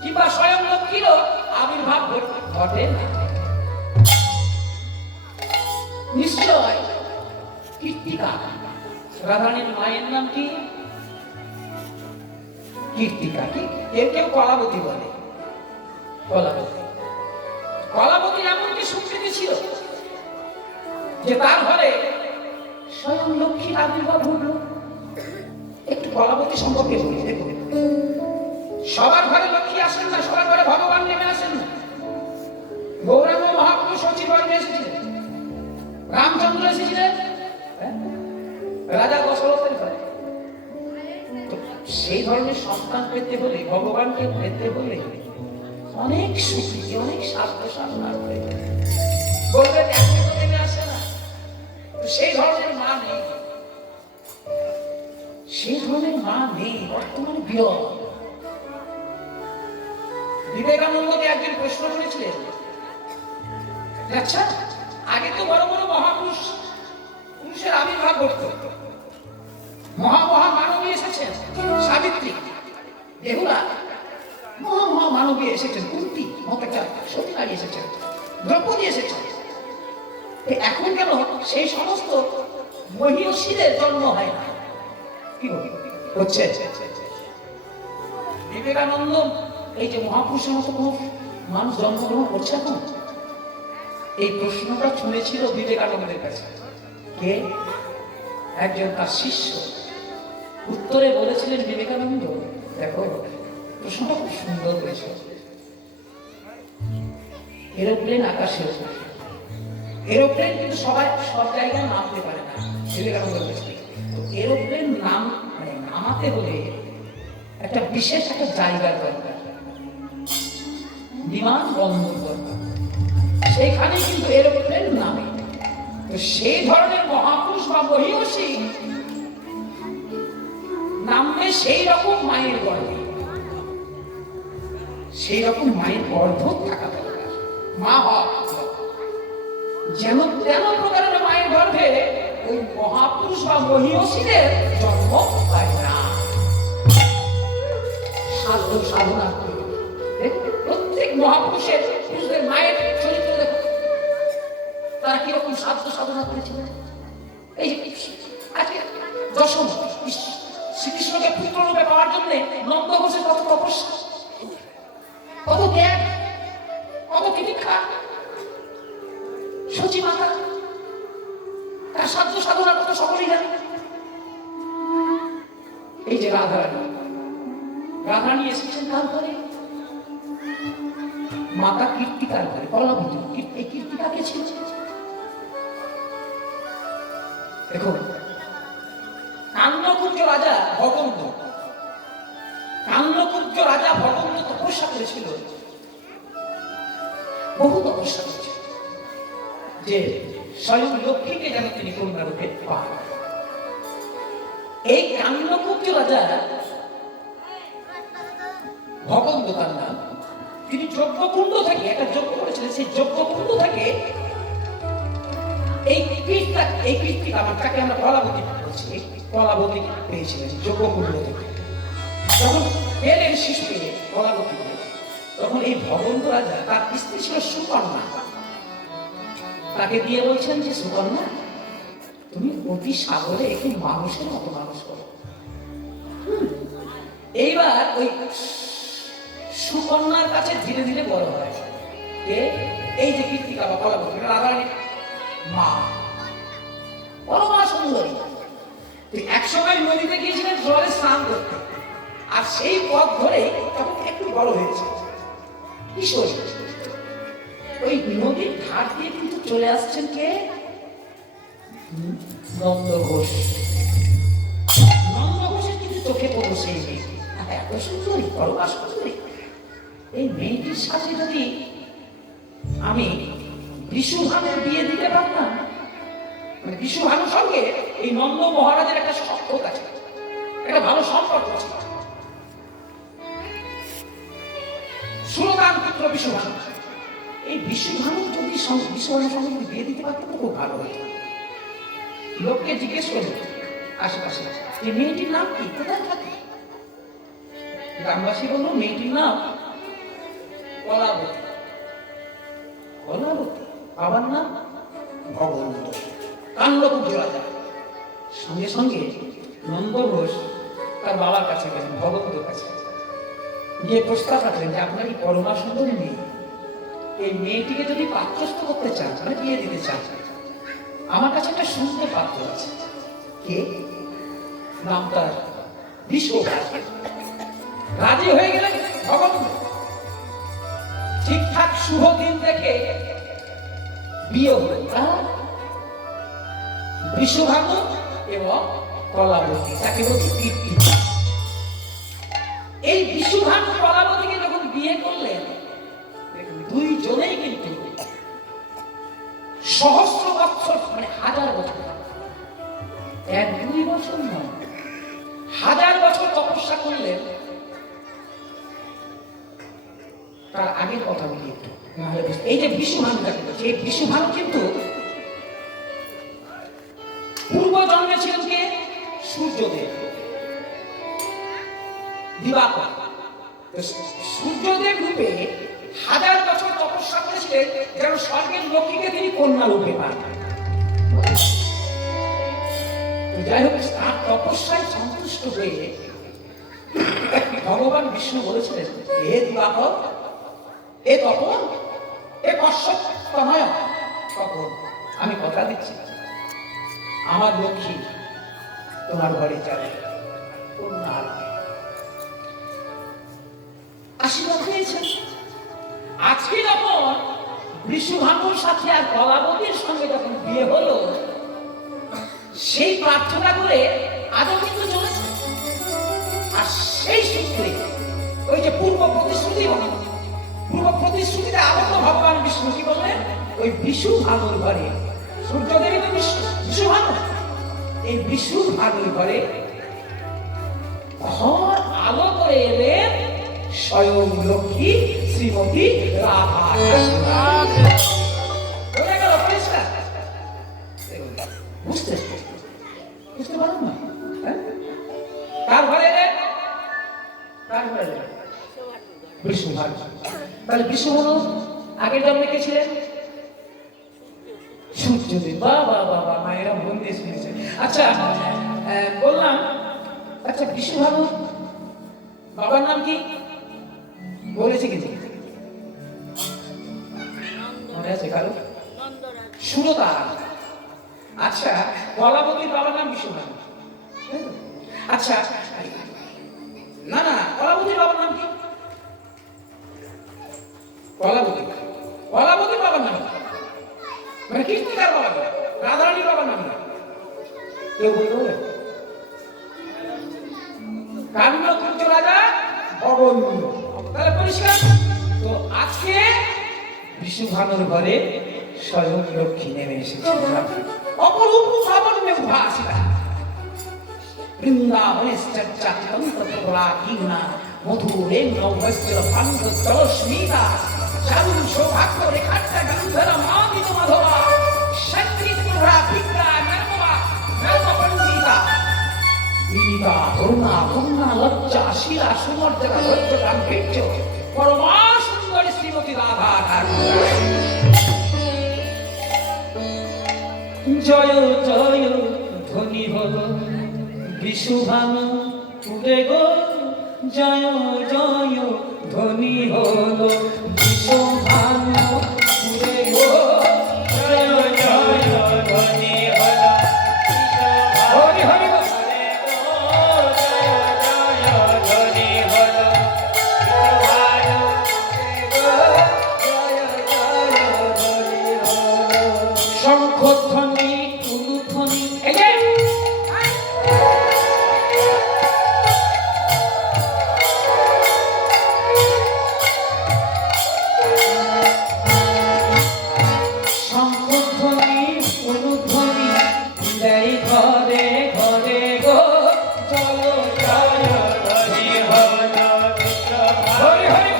কিংবা স্বয়ং লক্ষ্মীরও আবির্ভাব ঘটে না। নিশ্চয় কীর্তিকা, রাধারানীর মায়ের নাম কি? কীর্তিকা। কি কেউ কলাবতী বলে। কলাবতীর এমন কি সুখ্যাতি ছিল যে তার ঘরে স্বয়ং লক্ষ্মীর আবির্ভাব হল। একটু কলাবতী সম্পর্কে বলি। দেখুন, সবার ঘরে লক্ষ্মী আসেন না, সবার ঘরে ভগবান নেমে আসেন না। গৌরাঙ্গ মহাপ্রভু সচিবালয়ে এসেছিলেন, রামচন্দ্র এসেছিলেন রাজা দশরথের ঘরে। সেই ধরনের সন্তান পেতে হলে, ভগবানকে পেতে হলে অনেক সুখী, অনেক সাধ্য সাধনার প্রয়োজন। বলবেন এখন তো নেমে আসে না, সেই ধরনের মা নেই, সেই ধরনের মা নেই, বর্তমানে বিরল। বিবেকানন্দকে একজন প্রশ্ন করেছিলেন, আচ্ছা আগে তো বড় বড় মহাপুরুষের আবির্ভাব ঘটত, মানবী এসেছেন সাবিত্রী, বেহুলা, মানবী এসেছেন, কুন্তি মত একটা সতী নারী এসেছেন, দ্রৌপদী এসেছেন। এখন কেন সেই সমস্ত মহিষীদের জন্ম হয় না? কি হচ্ছে? বিবেকানন্দ এই যে মহাপুরুষের মতো কোনো মানুষ জন্মগ্রহণ করছে এখন? এই প্রশ্নটা শুনেছিল বিবেকানন্দের কাছে কে? একজন তার শিষ্য। উত্তরে বলেছিলেন বিবেকানন্দ, দেখো প্রশ্নটা খুব সুন্দর হয়েছে। এরোপ্লেন আকাশে, এরোপ্লেন কিন্তু সবাই সব জায়গায় নামতে পারে না। বিবেকানন্দ বলেছিলেন এরোপ্লেন নামাতে হলে একটা বিশেষ একটা জায়গার দরকার, বিমানবন্দর দরকার, সেইখানে কিন্তু এরোপ্লেন নামে। তো সেই ধরনের মহাপুরুষ বা মহিষী নামবে সেই রকম মায়ের গর্ভে, সেই রকম মায়ের গর্ভ থাকা দরকার। মা হওয়া যেন তেন প্রকারের মায়ের গর্ভে ওই মহাপুরুষ বা মহিষীদের জন্ম হয় না। সাধনা প্রত্যেক মহাপুরুষের পুরুষদের মায়ের চরিত্র দেখো, তারা কিরকম সাধনা করেছিলেন। এই যে আজকে দশম শ্রীকৃষ্ণকে পুত্র রূপে পাওয়ার জন্য নন্দ ঘোষের কত তপস্যা, কত ত্যাগ, কত তিতিক্ষা। সচি মাতা তার সাধনার কথা সকলেই জানে। এই যে রাধারানী এসেছেন কার ঘরে? মাতা কীর্তিকার ঘরে, কলাবতী। এই কীর্তিকা কে ছিল? দেখুন, কান্নকুব্জ রাজা ভগবন্ত, কান্নকুব্জ রাজা ভগবন্ত তপস্যা করেছিল, বহু তপস্যা করেছিল যে স্বয়ং লক্ষ্মীকে যেন তিনি কন্যা রূপে পান। এই কান্নকুব্জ রাজা ভগবন্ত তার নাম, তিনি যজ্ঞকুণ্ড থেকে একটা যজ্ঞ করেছিলেন। সেই যজ্ঞকুণ্ড থেকে এই কীর্তিকা তাকে আমরা কলাবতী বলছি, কলাবতী পেয়েছিলেন যজ্ঞকুণ্ড থেকে। যখন পেলেন শিশুকে কলাবতী, তখন এই ভগবন্ত রাজা, তার স্ত্রী ছিল সুকন্যা, তাকে দিয়ে বলছেন যে সুকন্যা তুমি অতি সাগরে একটু মানুষের মতো মানুষ করো। এইবার ওই সুকন্যার কাছে ধীরে ধীরে বড় হয় কে? এই যে কীর্তিকা বা কলাবতী, রাধারানী মা, পরমা সুন্দরী। একসময় নদীতে গিয়েছিলেন জলে স্নান করতে, আর সেই পথ ধরে তখন একটু বড় হয়েছে কিশোরী। ওই নদীর ধার দিয়ে কিন্তু চলে আসছেন কে? নন্দ ঘোষ। নন্দ ঘোষের কিন্তু চোখে পড়ল সেই মেয়ে, এত সুন্দরী, পরমা সুন্দরী। এই মেয়েটির সাথে যদি আমি বিশুভানুর বিয়ে দিতে পারতাম, মানে বিশুভানুর সঙ্গে এই নন্দ মহারাজের একটা সম্পর্ক আছে, একটা ভালো সম্পর্ক আছে। সুলতান পুত্র বিশুভানু, এই বিশুভানুর যদি বিশুভানুর সঙ্গে বিয়ে দিতে পারতাম তো খুব ভালো হতো। লোককে জিজ্ঞেস করলো আশেপাশে এই মেয়েটির নাম কি, কোথায় থাকে? গ্রামবাসী বললো মেয়েটির নাম কলাবতী। কলাবতী, বাবার নাম ভগবন্ত, কান্নকুব্জ রাজা। সঙ্গে সঙ্গে নন্দ ঘোষ তার বাবার কাছে গেলেন, ভগবন্তের কাছে গিয়ে প্রস্তাব রাখলেন যে আপনার এই পরমা সুন্দরী মেয়ে, এই মেয়েটিকে যদি পাত্রস্থ করতে চান, মানে বিয়ে দিতে চান, আমার কাছে একটা সুন্দর পাত্র আছে। কে? নাম তার বিশ্বভানু। রাজি হয়ে গেলেন ভগবন্ত। ঠিকঠাক শুভ দিন দেখে বিয়ে হল বিশ্বভানু এবং কলাবতী, তাকে বলছে কীর্তিকা। এই বিশ্বভানু কলাবতীকে যখন বিয়ে করলেন, দুইজনেই কিন্তু সহস্র বছর, মানে 1000 বছর, 1-2 বছর নয়, 1000 বছর তপস্যা করলেন। তার আগের কথা বলি একটু, এই যে বিশ্বভানু, এই বিশ্বভানু কিন্তু পূর্ব জন্মে ছিলেন কে? সূর্যদেব দিবাকর। সূর্যদেব রূপে 1000 বছর তপস্যা করেছিলেন যেন স্বর্গের লক্ষ্মীকে তিনি কন্যা রূপে পান। যাই হোক, তার তপস্যায় সন্তুষ্ট হয়ে ভগবান বিষ্ণু বলেছিলেন, হে দিবাকর, এ তপন, এ কশ্যপ তনয়, তপন, আমি কথা দিচ্ছি আমার লক্ষ্মী তোমার ঘরে যাবে, কন্যা আশীর্বাদ হয়েছে। আজকে যখন বৃষভানুর সাথে আর কলাবতীর সঙ্গে যখন বিয়ে হলো, সেই প্রার্থনা করে আজও কিন্তু চলেছে। আর সেই সূত্রে ওই যে পূর্ব প্রতিশ্রুতিতে আবদ্ধ ভগবান বিষ্ণু কি বললেন, ওই বৃষভানুর ঘরে, সূর্যদেবী তো বৃষভানু, এই বৃষভানুর ঘরে ঘর আলো করে এলেন স্বয়ং লক্ষ্মী শ্রীমতী রাধা। বুঝতে পারো না? কার ঘরে এলেন? কার ঘরে এলেন? বৃষভানু। তাহলে বৃষভানু আগের জন্মে কে ছিলেন? সূর্যদেব। বাবা বাবা, মায়েরা মন দিয়ে শুনেছে। আচ্ছা, বললাম, আচ্ছা বৃষভানু বাবার নাম কি বলেছে? কিন্তু মনে আছে কারো? সুরতা। আচ্ছা, কলাবতীর বাবার নাম বিশ্বভানু। আচ্ছা, না না, কলাবতীর বাবার নাম কি? কলাবতীর বাবার নাম মানে কীর্তিকার বাবার নাম, রাধারানীর বাবার নাম না, কেউ বলতে বলে? কান্যকুঞ্জ রাজা ভগবন্ধু। তাহলে পরিষ্কার তো। আজকে বৃষভানুর ঘরে স্বয়ং লক্ষ্মী নেমে এসেছে। অপরূপ লাবণ্যে উদ্ভাসিতা বৃন্দাবনে মধুরে নৌভস্মিতা চারু সৌভাগ্য রেখাটা গন্ধর মাদিত মাধবা সঙ্গীত প্রভা বিদ্যা নর্মবা নর্ম পণ্ডিতা বিনীতা করুণা করুণা লজ্জা শিলা সুমর্যাদা ধৈর্য গাম্ভীর্য পরমা সুন্দরী শ্রীমতী রাধা ঠাকুর। জয় জয় ধ্বনি হল বৃষভানু তুলে গো, জয় জয় ধ্বনি হল বৃষভানু তুলে গো, জয় জয় ধ্বনি হল হরি হরি গো, শঙ্খধ্বনি উলুধ্বনি। এই যে শঙ্খধ্বনি উলুধ্বনি দেয় ঘরে ঘরে গো, জয় জয় ধ্বনি হল হরি হরি।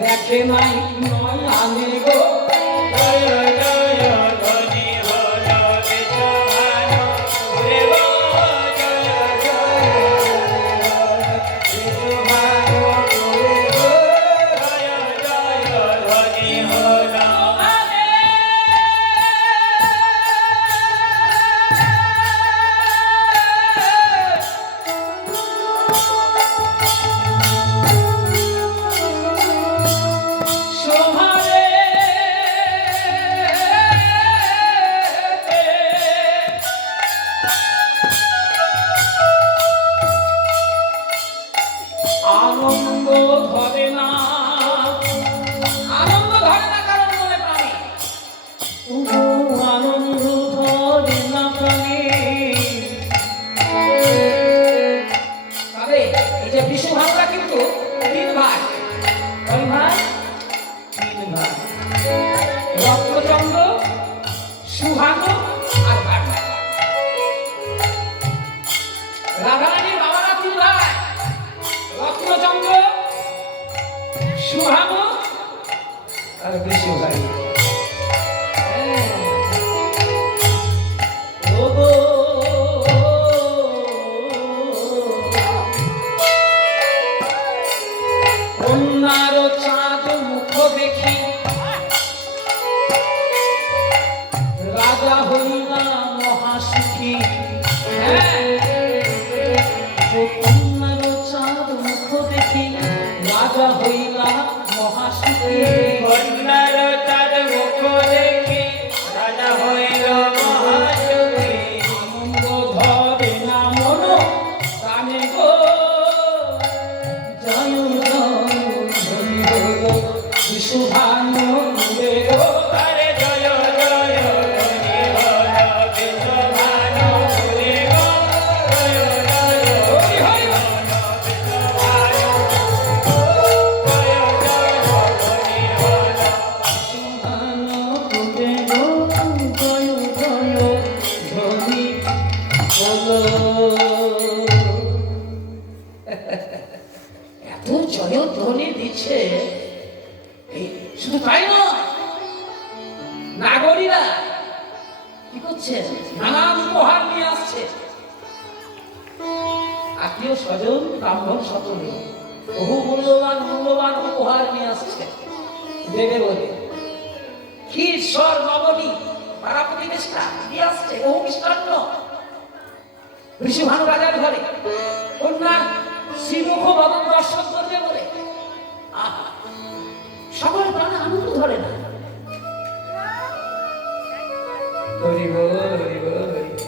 দেখে নাই নয় আনে গো, জয় জয় ধ্বনি হল বৃষভানু তুলে গো, জয় জয় বৃষভানু তুলে গো, জয় জয় ধ্বনি হল। মহামুখ আর বৃষ ভাই। ওগো কন্যার চাঁদ মুখ দেখি রাজা হইলা মহাসুখী। কন্যার চাঁদ মুখ দেখি রাজা হইলা মহাসুখী। কন্যার চাঁদ মুখ দেখি রাজা হইল মহাসুখী। আনন্দ ধরে না মন প্রাণে গো জয় জয় ধরি হইল বিশুভানু রে গো। আরে জয় জয় ধনী হল বিশ্বভানু রে গো। জয় জয় হরি হরি বিশ্বভানু। জয় জয় ধনী হল। বিশুভানু রে গো জয় জয় ধরি হলো। এত জয়ধ্বনি দিচ্ছে। এই শুধু তাই না, নাগরীরা কি করছে? নানান উপহার নিয়ে আসছে। আত্মীয় স্বজন ব্রাহ্মণ সকলে বহু মূল্যবান মূল্যবান উপহার নিয়ে আসছে দেবে বলে। ক্ষীর স্বর নবনী পাড়া প্রতিবেশীরা নিয়ে আসছে বহু মিষ্টান্ন। ঋষিভানু রাজার ঘরে কন্যা শ্রীমুখ বদন দর্শন করবে বলে আহা, সকলের প্রাণে আনন্দ ধরে না। হরি বল, হরি বল, হরি বল।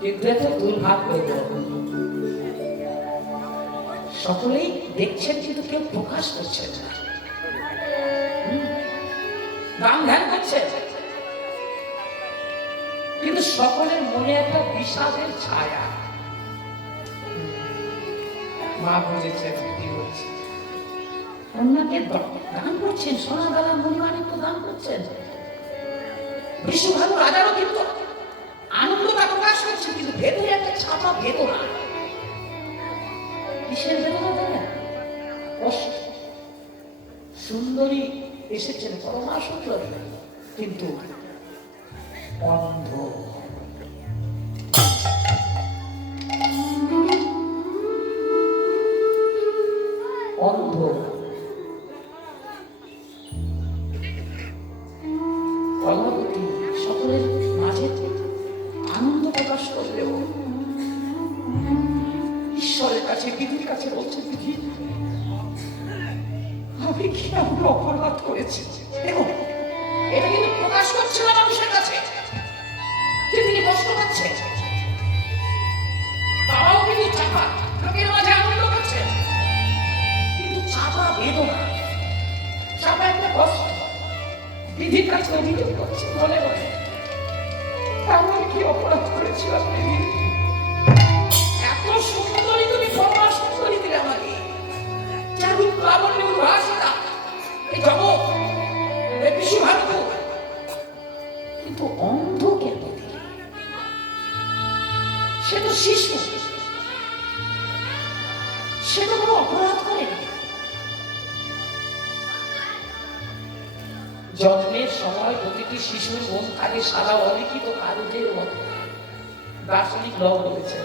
কিন্তু এত দুর্ভাগ্য, সকলেই দেখছেন কিন্তু কেউ প্রকাশ করছেন না। নাম ধ্যান করছেন কিন্তু সকলের মনে একটা বিষাদের ছায়া। মা বুঝেছেন কি বলছে। কন্যাকে দান করছেন, সোনা দানা মণিমাণিক্য দান করছেন। বিশ্বভানু রাজারও কিন্তু আনন্দটা প্রকাশ করছে কিন্তু ভেতরে একটা ছাপা বেদনা। কিসের বেদনা জানেন? কষ্ট। সুন্দরী এসেছেন, পরমা সুন্দরী, কিন্তু অন্ধ। অন্ধ। কর্মবতী সকলের মাঝে আনন্দ প্রকাশ করলেও ঈশ্বরের কাছে বিধির কাছে বলছে, বিধি আমি কি এমন অপরাধ করেছি? দেখুন এটা কিন্তু প্রকাশ করছে না মানুষের কাছে যে তিনি কষ্ট পাচ্ছে। বাবাও কিন্তু চাপা লোকের মাঝে আনন্দ করছে কিন্তু চাপা বেদনা, চাপা একটা কষ্ট। বিধির কাছে অভিযোগ করছে বলে বলে আমি কি অপরাধ করেছিলাম? এত সুন্দরী তুমি, পরমা সুন্দরী দিলে আমাকে, যার রূপ লাবণ্য উদ্ভাসিতা এই জগৎ, এই বিশ্বভারত, কিন্তু অন্ধ কেন দিলে? সে তো শিশু, সে তো কোনো অপরাধ করেনি। জন্মের সময় প্রতিটি শিশুর মন থাকে সারা অলিখিত কাগজের মতো। দার্শনিক ল বলেছেন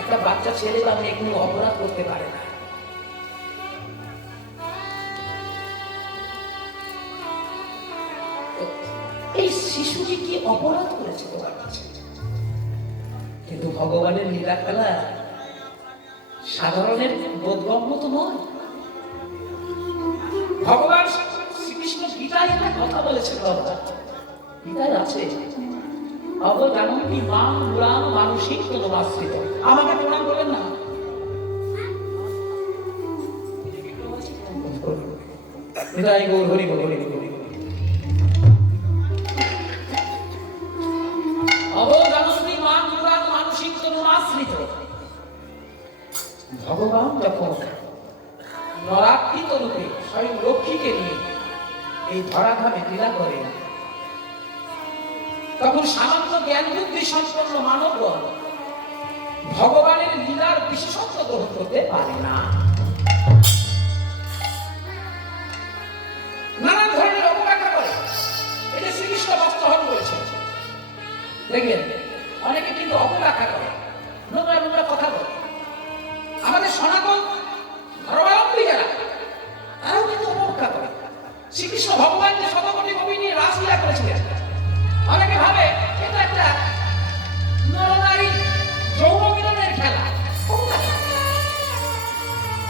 একটা বাচ্চা ছেলে বা মেয়ে কোনো অপরাধ করতে পারে না। এই শিশুটি কি অপরাধ করেছে তোমার কাছে? কিন্তু ভগবানের লীলা খেলা সাধারণের বোধগম্য তো নয়। ভগবান শ্রীকৃষ্ণ গীতায় একটা কথা বলেছে, বাবা গীতায় আছে, অবজানন্তি মাং মূলাং মানসিক তদমাশ্রিত। আমাকে প্রণাম করবেন না, হৃদয় গৌর হরি বল, হরি বল, হরি বল। অবজানন্তি মাং মূলাং মানসিক তদমাশ্রিত। ভগবান যখন নরাকৃত রূপে স্বয়ং লক্ষ্মীকে নিয়ে এই ধরাধামে লীলা করেন, তখন সামান্য জ্ঞান বুদ্ধি সম্পন্ন মানবগণ ভগবানের লীলার বিশেষত্ব গ্রহণ করতে পারে না। দেখবেন অনেকে কিন্তু অপব্যাখ্যা করে, নোংরা নোংরা কথা বলে। আমাদের সনাতন ধর্মাবলম্বী যারা, তারাও কিন্তু অপব্যাখ্যা করে। শ্রীকৃষ্ণ ভগবান যে শতকোটি কবি নিয়ে রাসলীলা করেছিলেন, অনেকে ভাবে এটা একটা নরনারী যৌন মিলনের খেলা,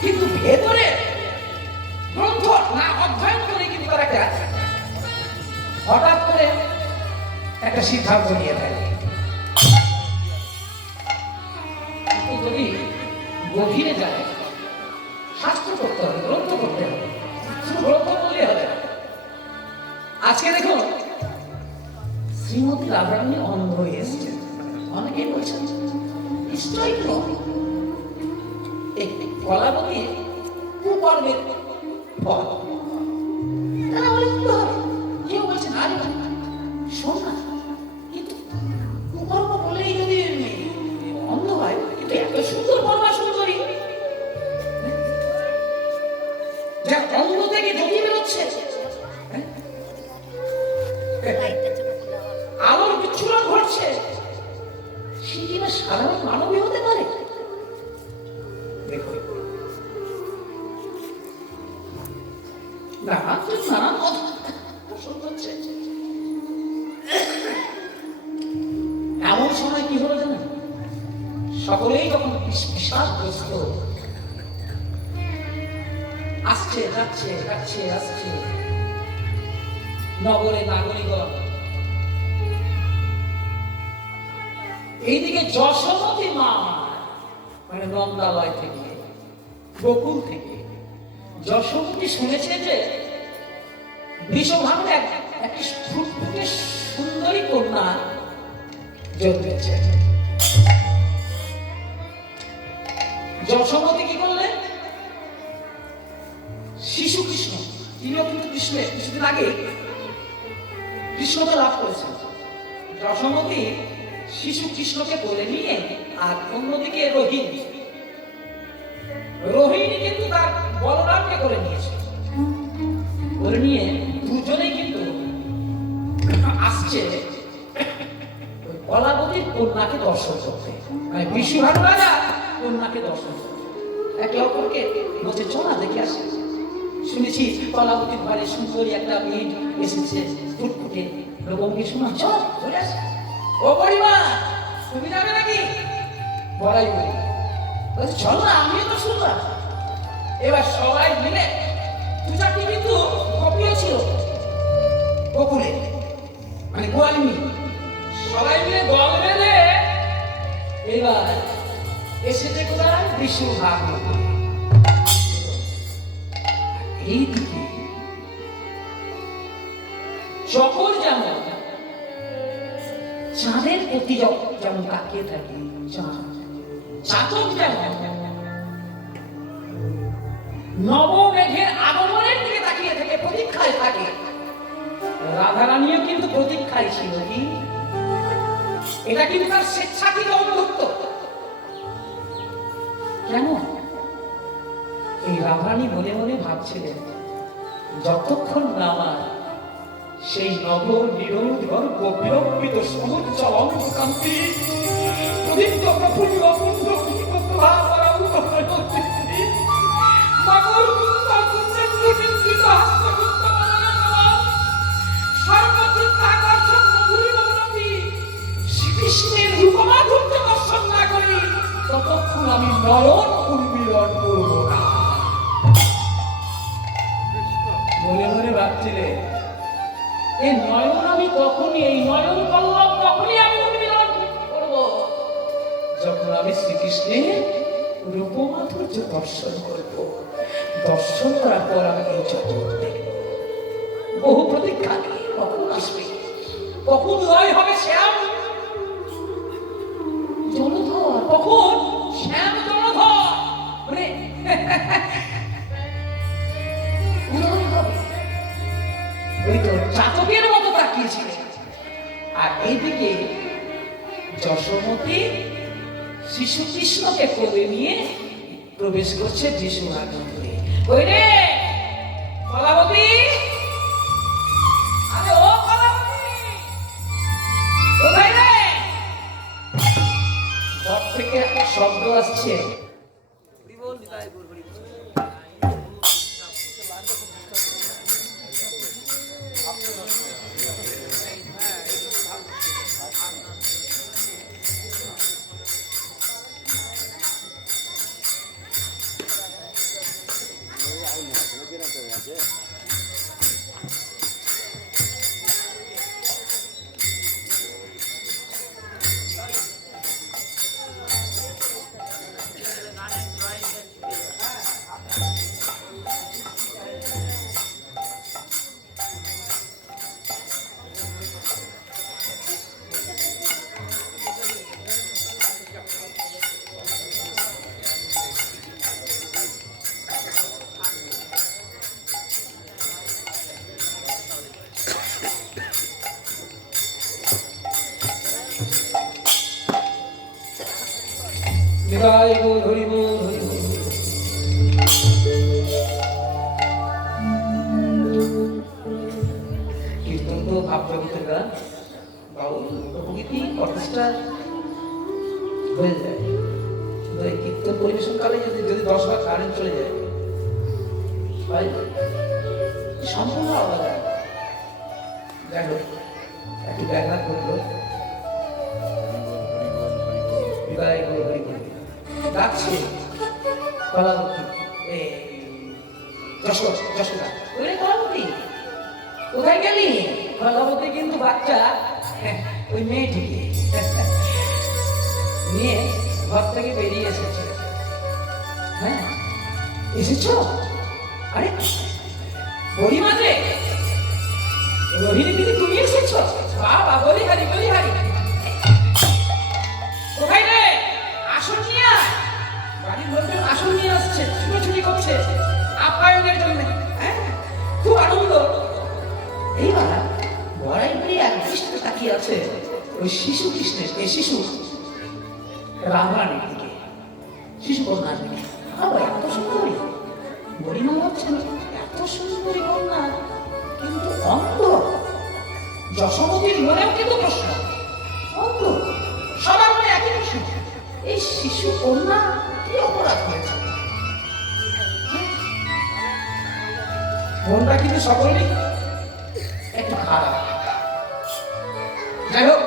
কিন্তু ভেতরে গ্রন্থ না অধ্যয়ন করে কিন্তু তারা একটা হঠাৎ করে একটা সিদ্ধান্ত নিয়ে ফেলে। যদি গভীরে যায়, শাস্ত্র করতে হবে, গ্রন্থ করতে হবে, শুধু গ্রন্থ বললে হবে না। আজকে দেখুন শ্রীমতী রাধারানী অন্ধ হয়ে এসছেন, অনেকে বলছেন নিশ্চয়ই এই কলাবতী কুকর্মের ফল। তারা বলে কি হবে? কেউ বলছেন আরে শোন না, কিন্তু কুকর্ম বলেই যদি অন্ধ হয়, কিন্তু এত সুন্দর পরমা সুন্দরী যা অন্ধ থেকে জ্যোতি বেরোচ্ছে, আলোর বিচ্ছুরণ ঘটছে, সে কিনা সাধারণ মানবী হতে পারে? দেখো নানান পোষণ করছে। এমন সময় কি হলো জানেন? সকলেই যখন বিষাদগ্রস্ত, আসছে যাচ্ছে যাচ্ছে আসছে নগরে নাগরিকগণ, এইদিকে যশোমতী মা মানে নন্দালয় থেকে, গোকুল থেকে যশোমতী শুনেছে যে বৃষভানুর একটি ফুটফুটে সুন্দরী কন্যা জন্মেছে। যশোমতী কি করলেন? শিশু কৃষ্ণ, তিনিও কিন্তু কৃষ্ণের কিছুদিন আগে কৃষ্ণকে লাভ করেছেন। যশোমতী শিশু কৃষ্ণকে বলে নিয়ে, আর অন্যদিকে রোহিণী, রোহিণী কিন্তু তার বলরামকে করে নিয়েছে। করে নিয়ে দুজনেই কিন্তু আসছে কলাবতীর কন্যাকে দর্শন করতে, মানে বিশ্বভানু রাজা কন্যাকে দর্শন করতে। একে অপরকে বলছে চলা দেখে আসে, শুনেছি কলাবতীর ঘরে সুন্দরী একটা মেয়ে এসেছে, ফুটফুটে লোককে শোনা, চল চলে আসে। ও পরিমা তুমি যাবে নাকি? বলাই বলি বলছে চল না, আমিও তো শুনলাম। এবার সবাই মিলে, দু চারটি কিন্তু কপিও ছিল গোকুলে, মানে গোয়ালিনী, সবাই মিলে দল বেঁধে এবার এসেছে কোথায়? বিশ্বভানু। এইদিকে চকর যেমন চাঁদের প্রতি যেমন তাকিয়ে থাকে, চাতক যেমন নবমেঘের আগমনের দিকে তাকিয়ে থাকে, প্রতীক্ষায় থাকে, রাধারানীও কিন্তু প্রতীক্ষায় ছিল। কি এটা কিন্তু তার স্বেচ্ছাকৃত অন্ধত্ব। কেন? এই রাধারানী মনে মনে ভাবছিলেন, যতক্ষণ না আমার সেই নগর নিরন্তর গভীরকৃত সমুজ্জ্বল অন্ধকান্তি প্রদীপ্ত প্রফুল্ল পুণ্য প্রভা করা উন্নতি নগর কুন্দা কুন্দের কুটিন্দিত হাস্যকুন্দ সর্বচিত্ত আকর্ষণ মধুরী মনোরথী শ্রীকৃষ্ণের রূপমাধুর্য দর্শন না করি, ততক্ষণ আমি নয়ন উন্মিলন করব না। মনে মনে ভাবছিলেন, এই নয়ন আমি তখনই, এই নয়ন পল্লব তখনই আমি উন্মিলন করব যখন আমি শ্রীকৃষ্ণের রূপমাধুর্য দর্শন করব। দর্শন করার পর আমি এই জগৎ দেখব। বহু প্রতীক্ষা নিয়ে কখন আসবে, কখন উদয় হবে শ্যাম জলধর, কখন শ্যাম জলধর মানে উদয় হবে। ওই তো চাতকের মতো তাকিয়েছিলেন। আর এইদিকে যশোমতী শিশু কৃষ্ণকে কোলে নিয়ে প্রবেশ করছে বিশ্বভানুপুরে। ওই রে কলাবতী, আরে ও কলাবতী, কোথায় রে? নিতাই গৌর হরি বল হরি বল। কীর্তন তো ভাবজগতের গান, বাউল লোকগীতি অর্কেস্ট্রা হয়ে যায়। কিন্তু এই কীর্তন পরিবেশনকালে যদি 10 বার কারেন্ট চলে যায়, হয় সম্পূর্ণ আলাদা। যাই হোক, একটু ব্যাঘাত ঘটল। নিতাই গৌর হরি বল ডাকছে কলাবতী, যশোদা, ওরে কলাবতী কোথায় গেলি? কলাবতী কিন্তু বাচ্চা ওই মেয়েটিকে নিয়ে ঘর থেকে বেরিয়ে এসেছে। হ্যাঁ এসেছো? আরে বলিমা যে রোহিণী দিদি, তুমি এসেছো? বাবা বলি হারি বলি হারি। কোথায় রে? আসন নিয়ে আয়। বাড়ির লোকজন আসন নিয়ে আসছে, ছুটোছুটি করছে আপ্যায়নের জন্য। হ্যাঁ খুব আনন্দ। এইবার বড়াই করে এক দৃষ্টিতে তাকিয়ে আছে ওই শিশু কৃষ্ণের, এই শিশু রাধারানীর দিকে, শিশু কন্যার দিকে। আবার এত সুন্দরী, বলিমা ভাবছেন এত সুন্দরী কন্যা কিন্তু অন্ধ। যশোমতীর মনেও কিন্তু প্রশ্ন, অন্ধ। সবার মনে একই প্রশ্ন, এই শিশু কন্যা কি অপরাধ হয়েছে? মনটা কিন্তু সকলেরই একটু খারাপ। যাই হোক,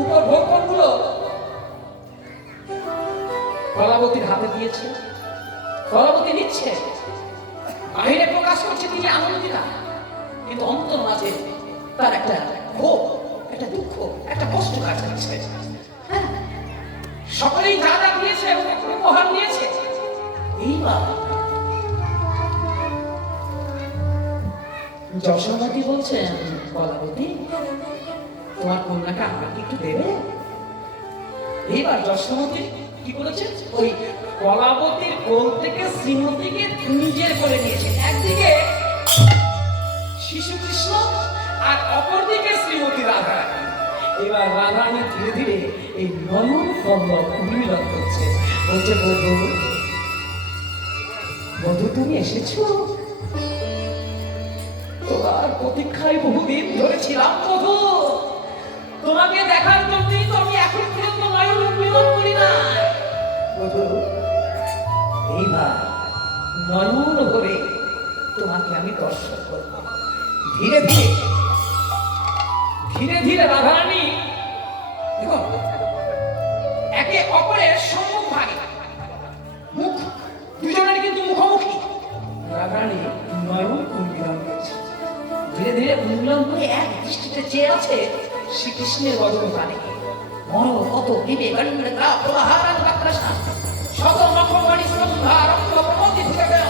উপভোগগুলো কলাবতীর হাতে দিয়েছে, কলাবতী নিচ্ছে, বাহিরে প্রকাশ করছে তিনি আনন্দিতা, কিন্তু অন্তর মাঝে তার একটা ক্ষোভ, একটা দুঃখ, একটা কষ্ট কাজ করছে। হ্যাঁ সকলেই যা যা দিয়েছে এবং উপহার নিয়েছে। এইবার যশোমতী বলছেন, কলাবতী তোমার কন্যাকে আমাকে একটু দেবে? এইবার যশোমতী কি করেছে, ওই কলাবতীর কোল থেকে শ্রীমতীকে নিজের করে নিয়েছে। একদিকে শিশু কৃষ্ণ আর অপরদিকে শ্রীমতী রাধারানী। এবার রাধারানী ধীরে ধীরে এই নয়ন পল্লব উন্মিলন করছে, বলছে বধূ, বধূ তুমি এসেছো? তোমার প্রতীক্ষায় বহুদিন ধরে ছিলাম বধূ, তোমাকে দেখার জন্যই তো আমি এখন পর্যন্ত নয়ন উন্মিলন করি না। বধূ এইবার নয়ন ভরে তোমাকে আমি দর্শন করব। ধীরে ধীরে ধীরে ধীরে রাধারানী দেখো একে অপরের সম্মুখ ভাগে, মুখ দুজনের কিন্তু মুখোমুখি। রাধারানী নয়ন উন্মিলন করছে, ধীরে ধীরে উন্মিলন করে এক দৃষ্টিতে চেয়ে আছে শ্রীকৃষ্ণের বদন পানে। মন কত দিবে গণ্ড কা প্রহারান বাক্রসা শত মখমণি স্তম্ভা রক্ত প্রমোদি ভুতবে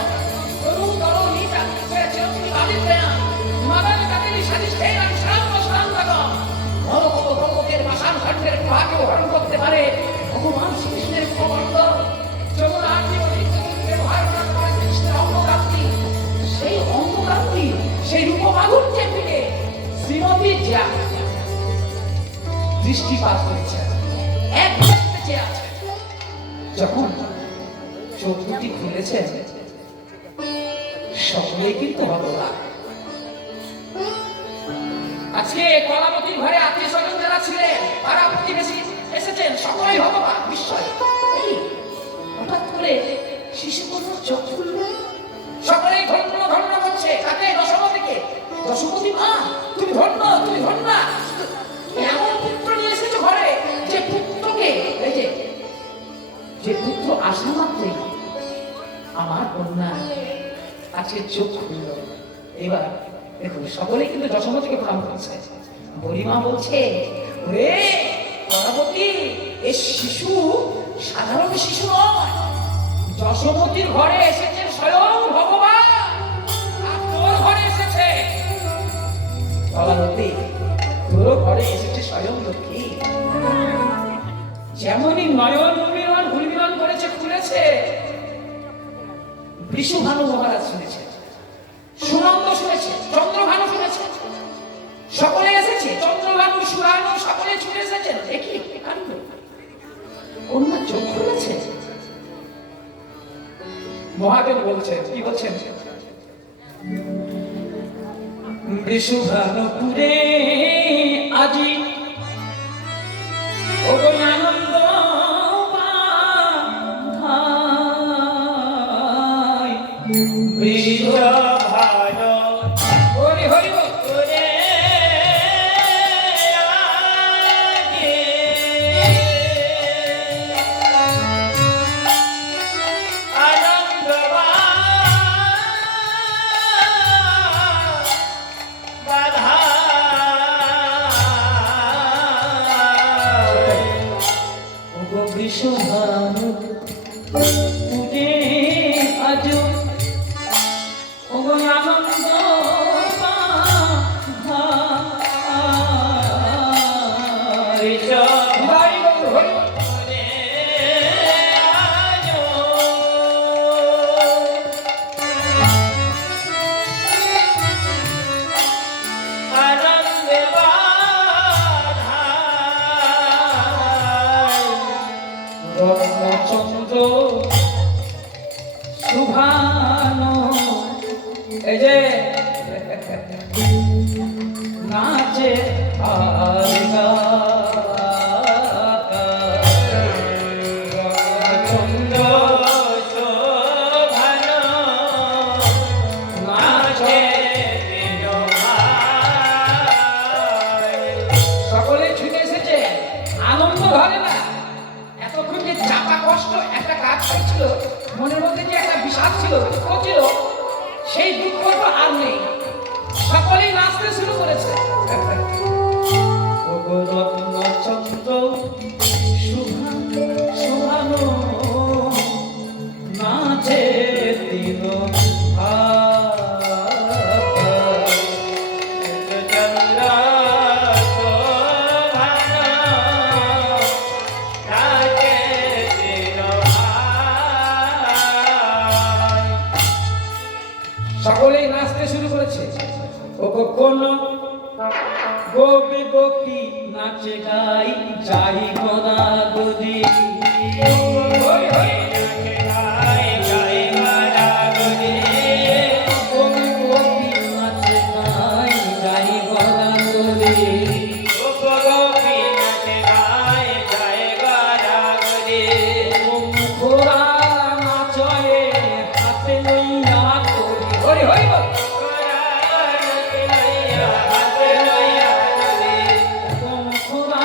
তরু তরু নিটা হয়েছে অগ্নি আদিত্যা মাদান কাকেলি সাদিষ্ঠে না শান্ত শান্তক মন কত প্রমোদের মাসান খণ্ডের ভাগ্য হরণ করতে পারে ভগবান শ্রীকৃষ্ণের প্রবন্ধ যমুনা আদি ব্যবহার করে কৃষ্ণের অঙ্গকান্তি। সেই অঙ্গকান্তি, সেই রূপমাধুর্যের দিকে শ্রীমতী যা দৃষ্টিপাত করেছে, এক দৃষ্টিতে চেয়ে আছে। যখন চোখ দুটি খুলেছে সকলেই কিন্তু হতবাক। আজকে কলাবতীর ঘরে আত্মীয় স্বজন যারা ছিলেন, পাড়া প্রতিবেশী এসেছেন, সকলেই হতবাক বিস্ময়। হঠাৎ করে শিশু কন্যার চোখ খুলল, সকলেই ধন্য ধন্য করছে। তাকে যশোমতীকে, যশোমতী মা তুমি ধন্য, তুমি ধন্য। এমন পুত্র নিয়ে এসেছো ঘরে যে পুত্রকে, এই যে পুত্র আসা মাত্রই আমার কন্যা আজকে চোখ খুলল। এবার দেখুন সকলেই কিন্তু যশোমতীকে প্রণাম করছে। বলিমা বলছে, ওরে কলাবতী, এই শিশু সাধারণ শিশু নয়, যশোমতীর ঘরে এসেছেন স্বয়ং ভগবান, আর তোর ঘরে এসেছে কলাবতী, তোর ঘরে এসেছে স্বয়ং লক্ষ্মী। যেমনই নয়ন উন্মিলন করেছে, খুলেছে, বৃষভানু মহারাজ শুনেছে, সুনন্দ শুনেছে, চন্দ্রভানু শুনেছে, সকলে এসেছে, চন্দ্রভানু সুরানু সকলে ছুটে এসেছেন। দেখি কাণ্ড, কন্যা চোখ খুলেছে। মহাদেব বলছেন, কি বলছেন? বৃষভানুপুরে আজি ওগো আনন্দ বাঁধায়। বৃষভানু হরি হরি বল। পুরে আজি ওগো বৃষভানু পুরে আজ ওগো আনন্দ বাঁধায়। হরি বল, হরি বল। রত্নচন্দ্র শুভানো এই যে নাচে আর রত্নচন্দ্র নাচে সকলে ছুটে এসেছে, আনন্দ ধরে না। এতক্ষণ যে চাপা কষ্ট একটা কাজ করছিল, মনের মধ্যে যে একটা বিষাদ ছিল, দুঃখ ছিল, সেই দুঃখটা আর নেই। সকলেই নাচতে শুরু করেছে। ওগো রত্নচন্দ্র শুভানো নাচে দিল সকলেই নাচতে শুরু করেছে। ওগো কোন গোপী গোপী নাচে গাই যাই গোনা গদি। হরি হরি। গোপী গোপী নাচে গাই যাই গোনা গদি। মুখরা নাচয়ে হাতে লইয়া করি। হরি হরি বল। মুখরা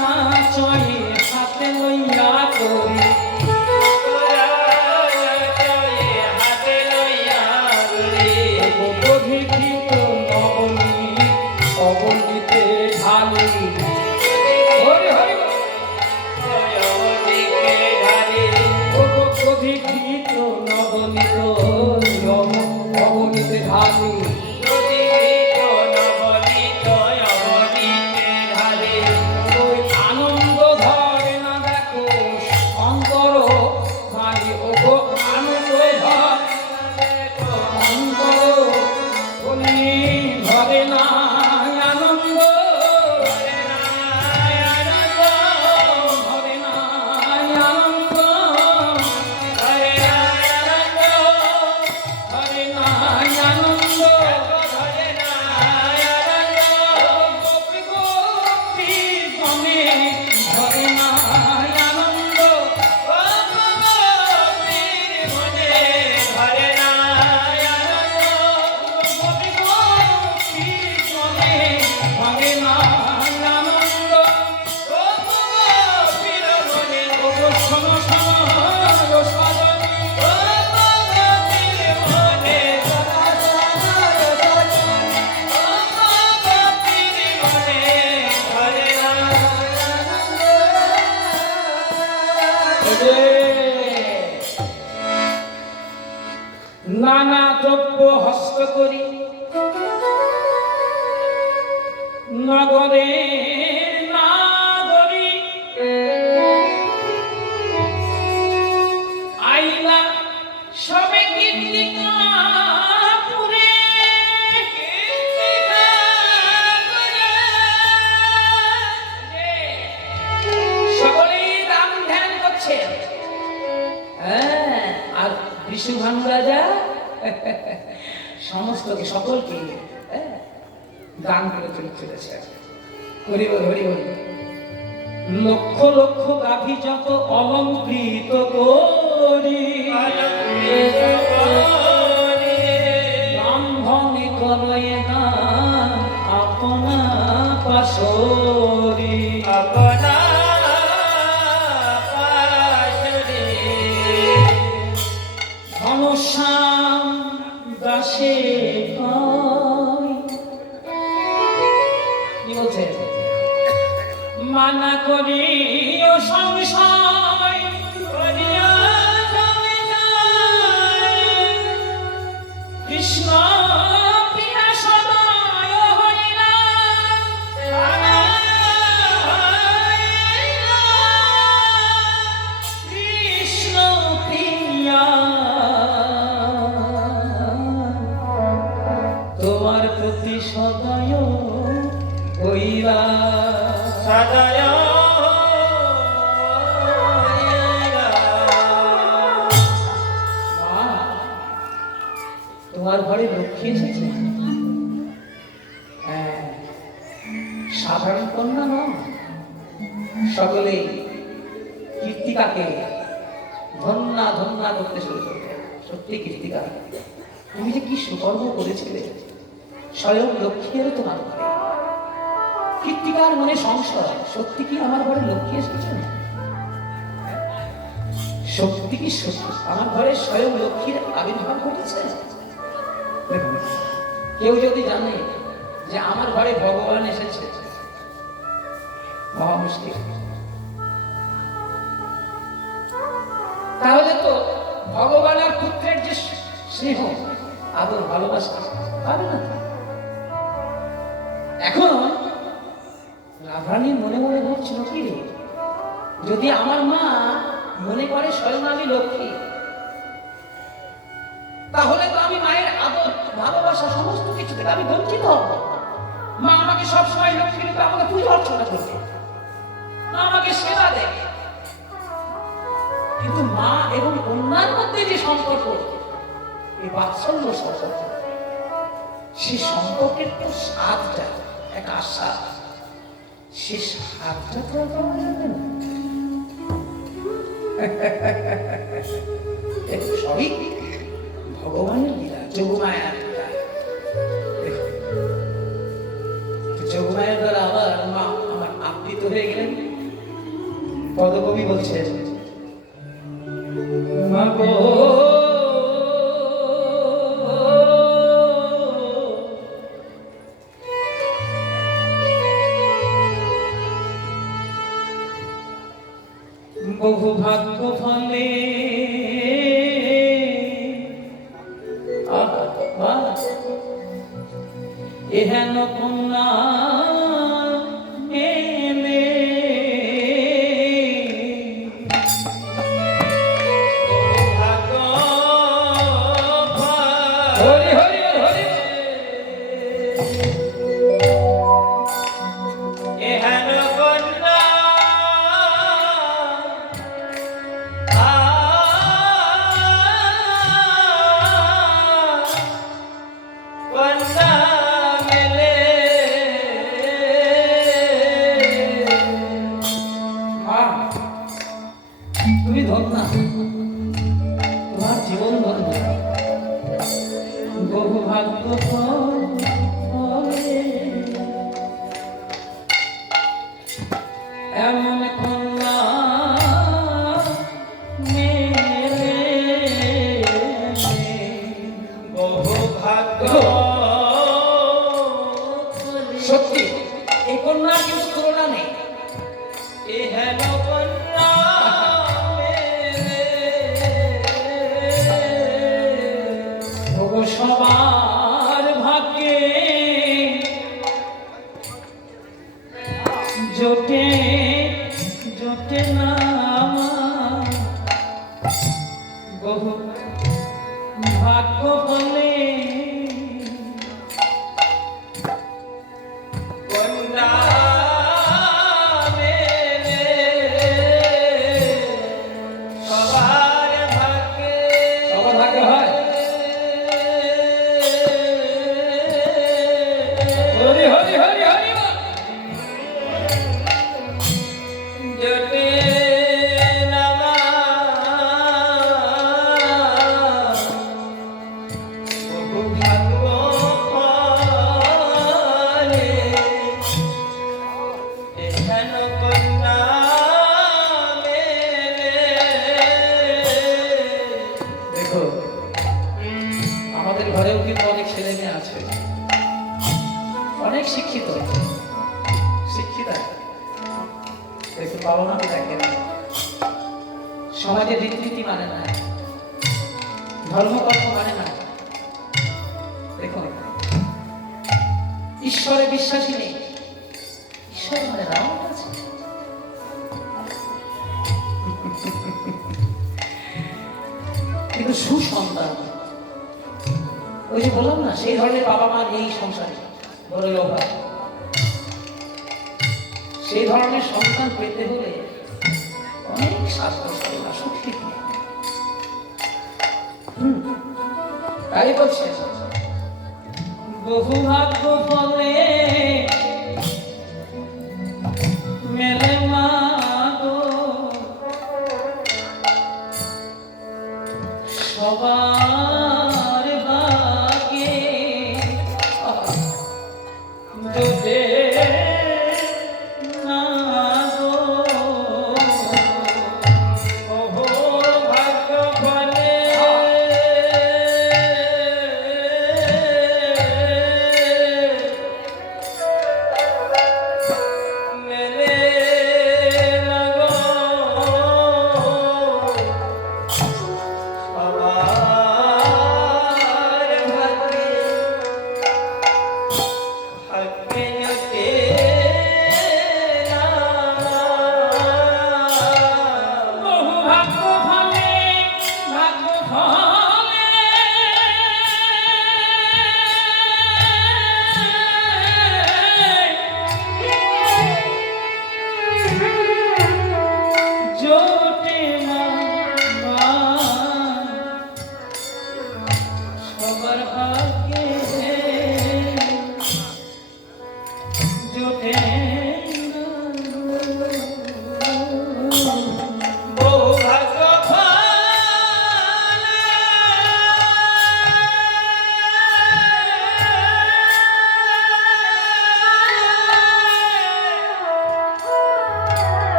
নাচয়ে হাতে লইয়া করি। অধিকৃত নবনী অবনীতে ঢালি। হরি হরি বল। অধিকৃত নবনীত অবনীতে ঢালি। ওই আনন্দ ধরে না দেখো অন্তর খালি। ওগো আনন্দ অন্তর বলি ধরে না আনন্দ ধরে না আনন্দ ধরে না আনন্দ ধরে না আনন্দ গোপী গোপী গমে ধরে না আনন্দ গোপী গোপী গমে ধরে না আনন্দ। ওগো শোনো শোনো সজনী নানা দ্রব্য হস্ত করি নগরের নাগরী আইলা সবে কীর্তিকাপুরে। সকলেই রাম সমস্তকে সকলকে দান করে চলেছে। হরি বল, হরি বল। লক্ষ লক্ষ গাভী যত অলঙ্কৃত করি, ব্রাহ্মণে করয়ে না আপনা পাশরি, আপনা পাশরি, ঘনশ্যাম দাসে কয়। কি বলছে? মানা করি ও সংশয়, করিয়া সংশয়, কৃষ্ণ প্রিয়া সদয় হরিনাম, কৃষ্ণ প্রিয়া তোমার প্রতি সদয় হইলা, সদয় মা, তোমার ঘরে লক্ষ্মী এসেছে। হ্যাঁ, সাধারণ কন্যা নয়, সকলে কীর্তিকাকে ধন্যা ধন্যা করতে শুরু করবে। সত্যি কীর্তিকা, তুমি যে কি সুকর্ম করেছিলে, স্বয়ং লক্ষ্মীরও তোমার ঘরে। কীর্তিকার মনে সংশয়, সত্যি কি আমার ঘরে লক্ষ্মী এসেছে? সত্যি কি সত্যি আমার ঘরে স্বয়ং লক্ষ্মীর আবির্ভাব ঘটেছে? দেখুন, কেউ যদি জানে যে আমার ঘরে ভগবান এসেছে, মহা মুশকিল। তাহলে তো ভগবান আর পুত্রের যে স্নেহ আদর ভালোবাসা পাবে না। এখন রাধারানী মনে মনে ভাবছিল, কি রে, যদি আমার মা মনে করে স্বয়ং আমি লক্ষ্মী, তাহলে তো আমি মায়ের আদর ভালোবাসা সমস্ত কিছু থেকে আমি বঞ্চিত হব। মা আমাকে সবসময় লক্ষ্মী রূপে আমাকে পুজো অর্চনা করবে, মা আমাকে সেবা দেবে। কিন্তু মা এবং কন্যার মধ্যে যে সম্পর্ক, এই বাৎসল্য সম্পর্ক, সেই সম্পর্কের তো স্বাদটা এক আশা, সে স্বাদটা তো পাওয়া যাবে না। সবই ভগবানের লীলা, যোগমায়ার লীলা। যোগমায়ার দ্বারা আবার মা আমার আপ্লিত হয়ে গেলেন। পদকবি বলছেন, মা গো বহু ভাগ্য ফলে এহেন কন্যা এলে, হরি হরি হরি, এহেন কন্যা কন্যা মেলে, মা তুমি ধন্যা, তোমার জীবন ধন্য। বহু ভাগ্য ফলে এমন কন্যা মেলে। বহু ভাগ্য সত্যি এই কন্যার কিন্তু তুলনা নেই। এহেন কন্যা মেলে, তবু সবার ভাগ্যে জোটে জোটে না আমার। বহু ভাগ্য বলে ছেলে মেয়ে আছে, অনেক শিক্ষিত শিক্ষিতা, দেখুন বাবা মাকে দেখেন, সমাজের রীতিনীতি মানে না, ধর্মকর্ম মানে না। দেখুন ঈশ্বরে বিশ্বাসী নেই, ঈশ্বর মানে রাম আছে। কিন্তু সুসন্তান, ওই যে বললাম না, সেই ধরনের বাবা মা নেই সংসারে, বড় অভাব। সেই ধরনের সন্তান পেতে হলে অনেক স্বাস্থ্য সরলা সুখী। তাই বলছে বহু ভাগ্য ফলে মেলে মাগো সবার ভাগ্যে জোটে না গো। বহু ভাগ্য ফলে মেলে না গো সবার ভাগ্যে, ভাগ্যে জোটে না। বহু ভাগ্য ফলে, ভাগ্য ফলে জোটে না সবার ভাগ্যে জোটে না। বহু ভাগ্য ফলে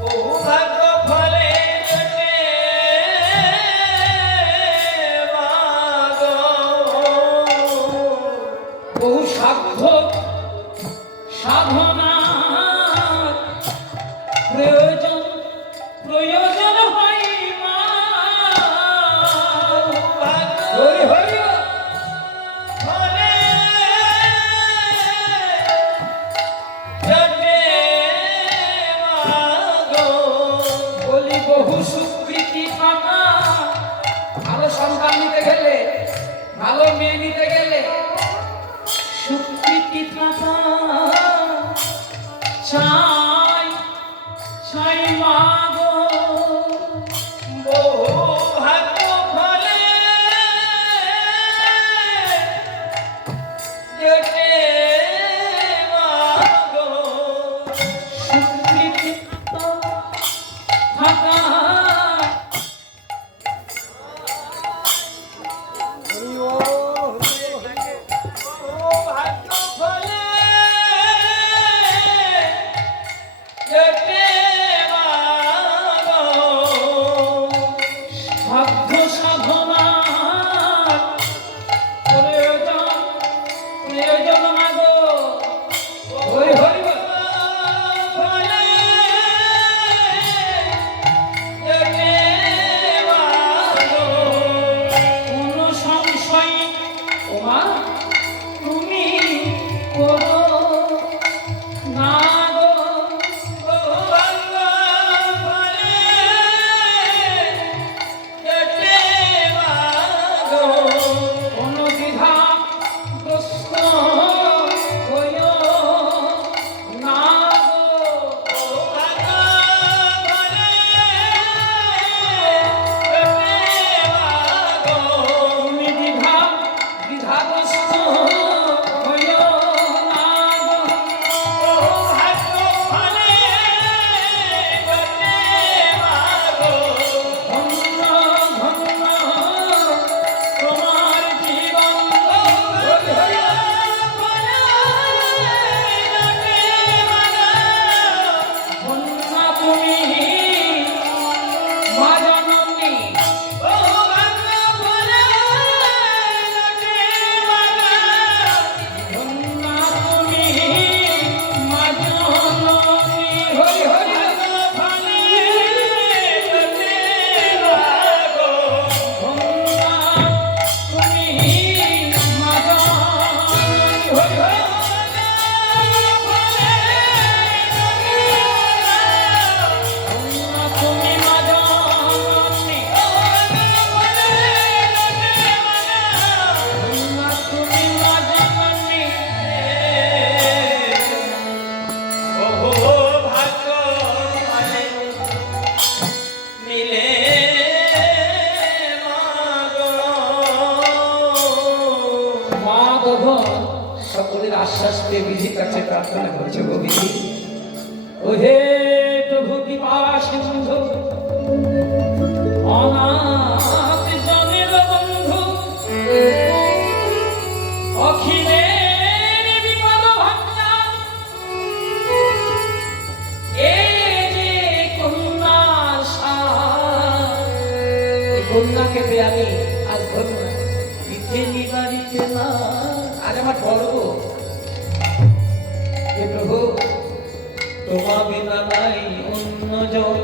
বহু ভাগ্য ফলে জোটে মাগো। বহু সাধ্য সাধনা প্রয়োজন প্রয়োজন হয় মা। হরি হরি ফলে জোটে মাগো। বলি বহু সুকৃতি থাকা, ভালো সন্তান নিতে গেলে, ভালো মেয়ে নিতে গেলে সুকৃতি থাকা চাই, চাই মাগো। বহু ভাগ্য ফলে জোটে মাগো। সুকৃতি থাকা বহু ভাগ্য ফলে জোটে মাগো। সাধ্য সাধনা প্রয়োজন প্রয়োজন মাগো। হরি হরি বল। ফলে জোটে মাগো। কোন সংশয় ওমা তুমি করো না গো। বহু ভাগ্য ফলে জোটে মাগো। কোন দ্বিধা গ্রস্ত হইও না গো। বহু ভাগ্য ফলে জোটে মাগো। তুমি দ্বিধা দ্বিধাগ্রস্ত হইও না গো। বহু ভাগ্য ফলে জোটে মাগো। ধন্য ধন্য তোমার জীবন বহু তখন সকলের আশ্বাস পেয়ে বিধির কাছে প্রার্থনা করছে, গো বিধি, ও হে প্রভু কৃপা সিন্ধু, অনাথ জনের বন্ধু, অখিলের বিপদ ভাঙা, এই যে কন্যার সার, এই কন্যাকে পেয়ে আমি আজ ধরব না, পৃথিবী বাড়িতে না, আজ আমার গর্ব। হে প্রভু, তোমা বিনা নাই অন্য জন,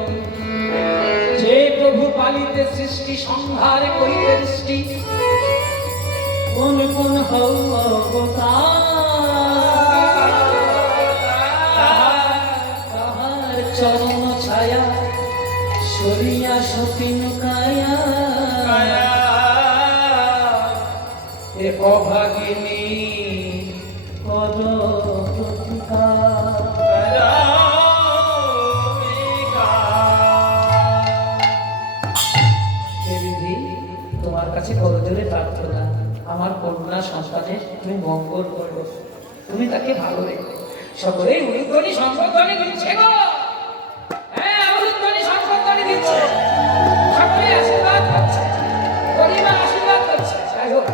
যে প্রভু পালিতে সৃষ্টি সংহার করিতে দৃষ্টি, কোন কোন হও তাহার চরণ ছায়া সরিয়া সপিন কায়া, এ অভাগিনী কর প্রতিকার। হে বিধি, তোমার কাছে করজোরে প্রার্থনা, আমার কন্যা সন্তানের তুমি মঙ্গল করো, তুমি তাকে ভালো রেখো। সকলেই উলুধ্বনি সম্পদধ্বনি দিচ্ছে গো, হ্যাঁ উলুধ্বনি সম্পদধ্বনি দিচ্ছে, সকলে আশীর্বাদ করছে, গরিমা আশীর্বাদ করছে। যাই হোক,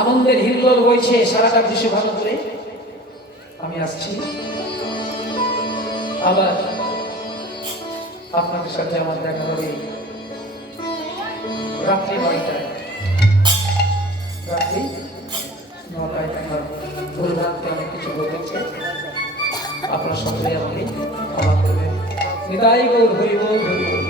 আনন্দের হিল্লোল বইছে সারাটা বিশ্বভারতে। আমি আসছি আবার, আপনাদের সাথে আমার দেখা হবে রাত্রি 9টায়, রাত্রি 9টায় দেখা হবে। ভুলভ্রান্তি অনেক কিছু ঘটেছে, আপনারা সকলে আমাকে ক্ষমা করবেন। বিদায় গৌর হরি বল, হরি বল।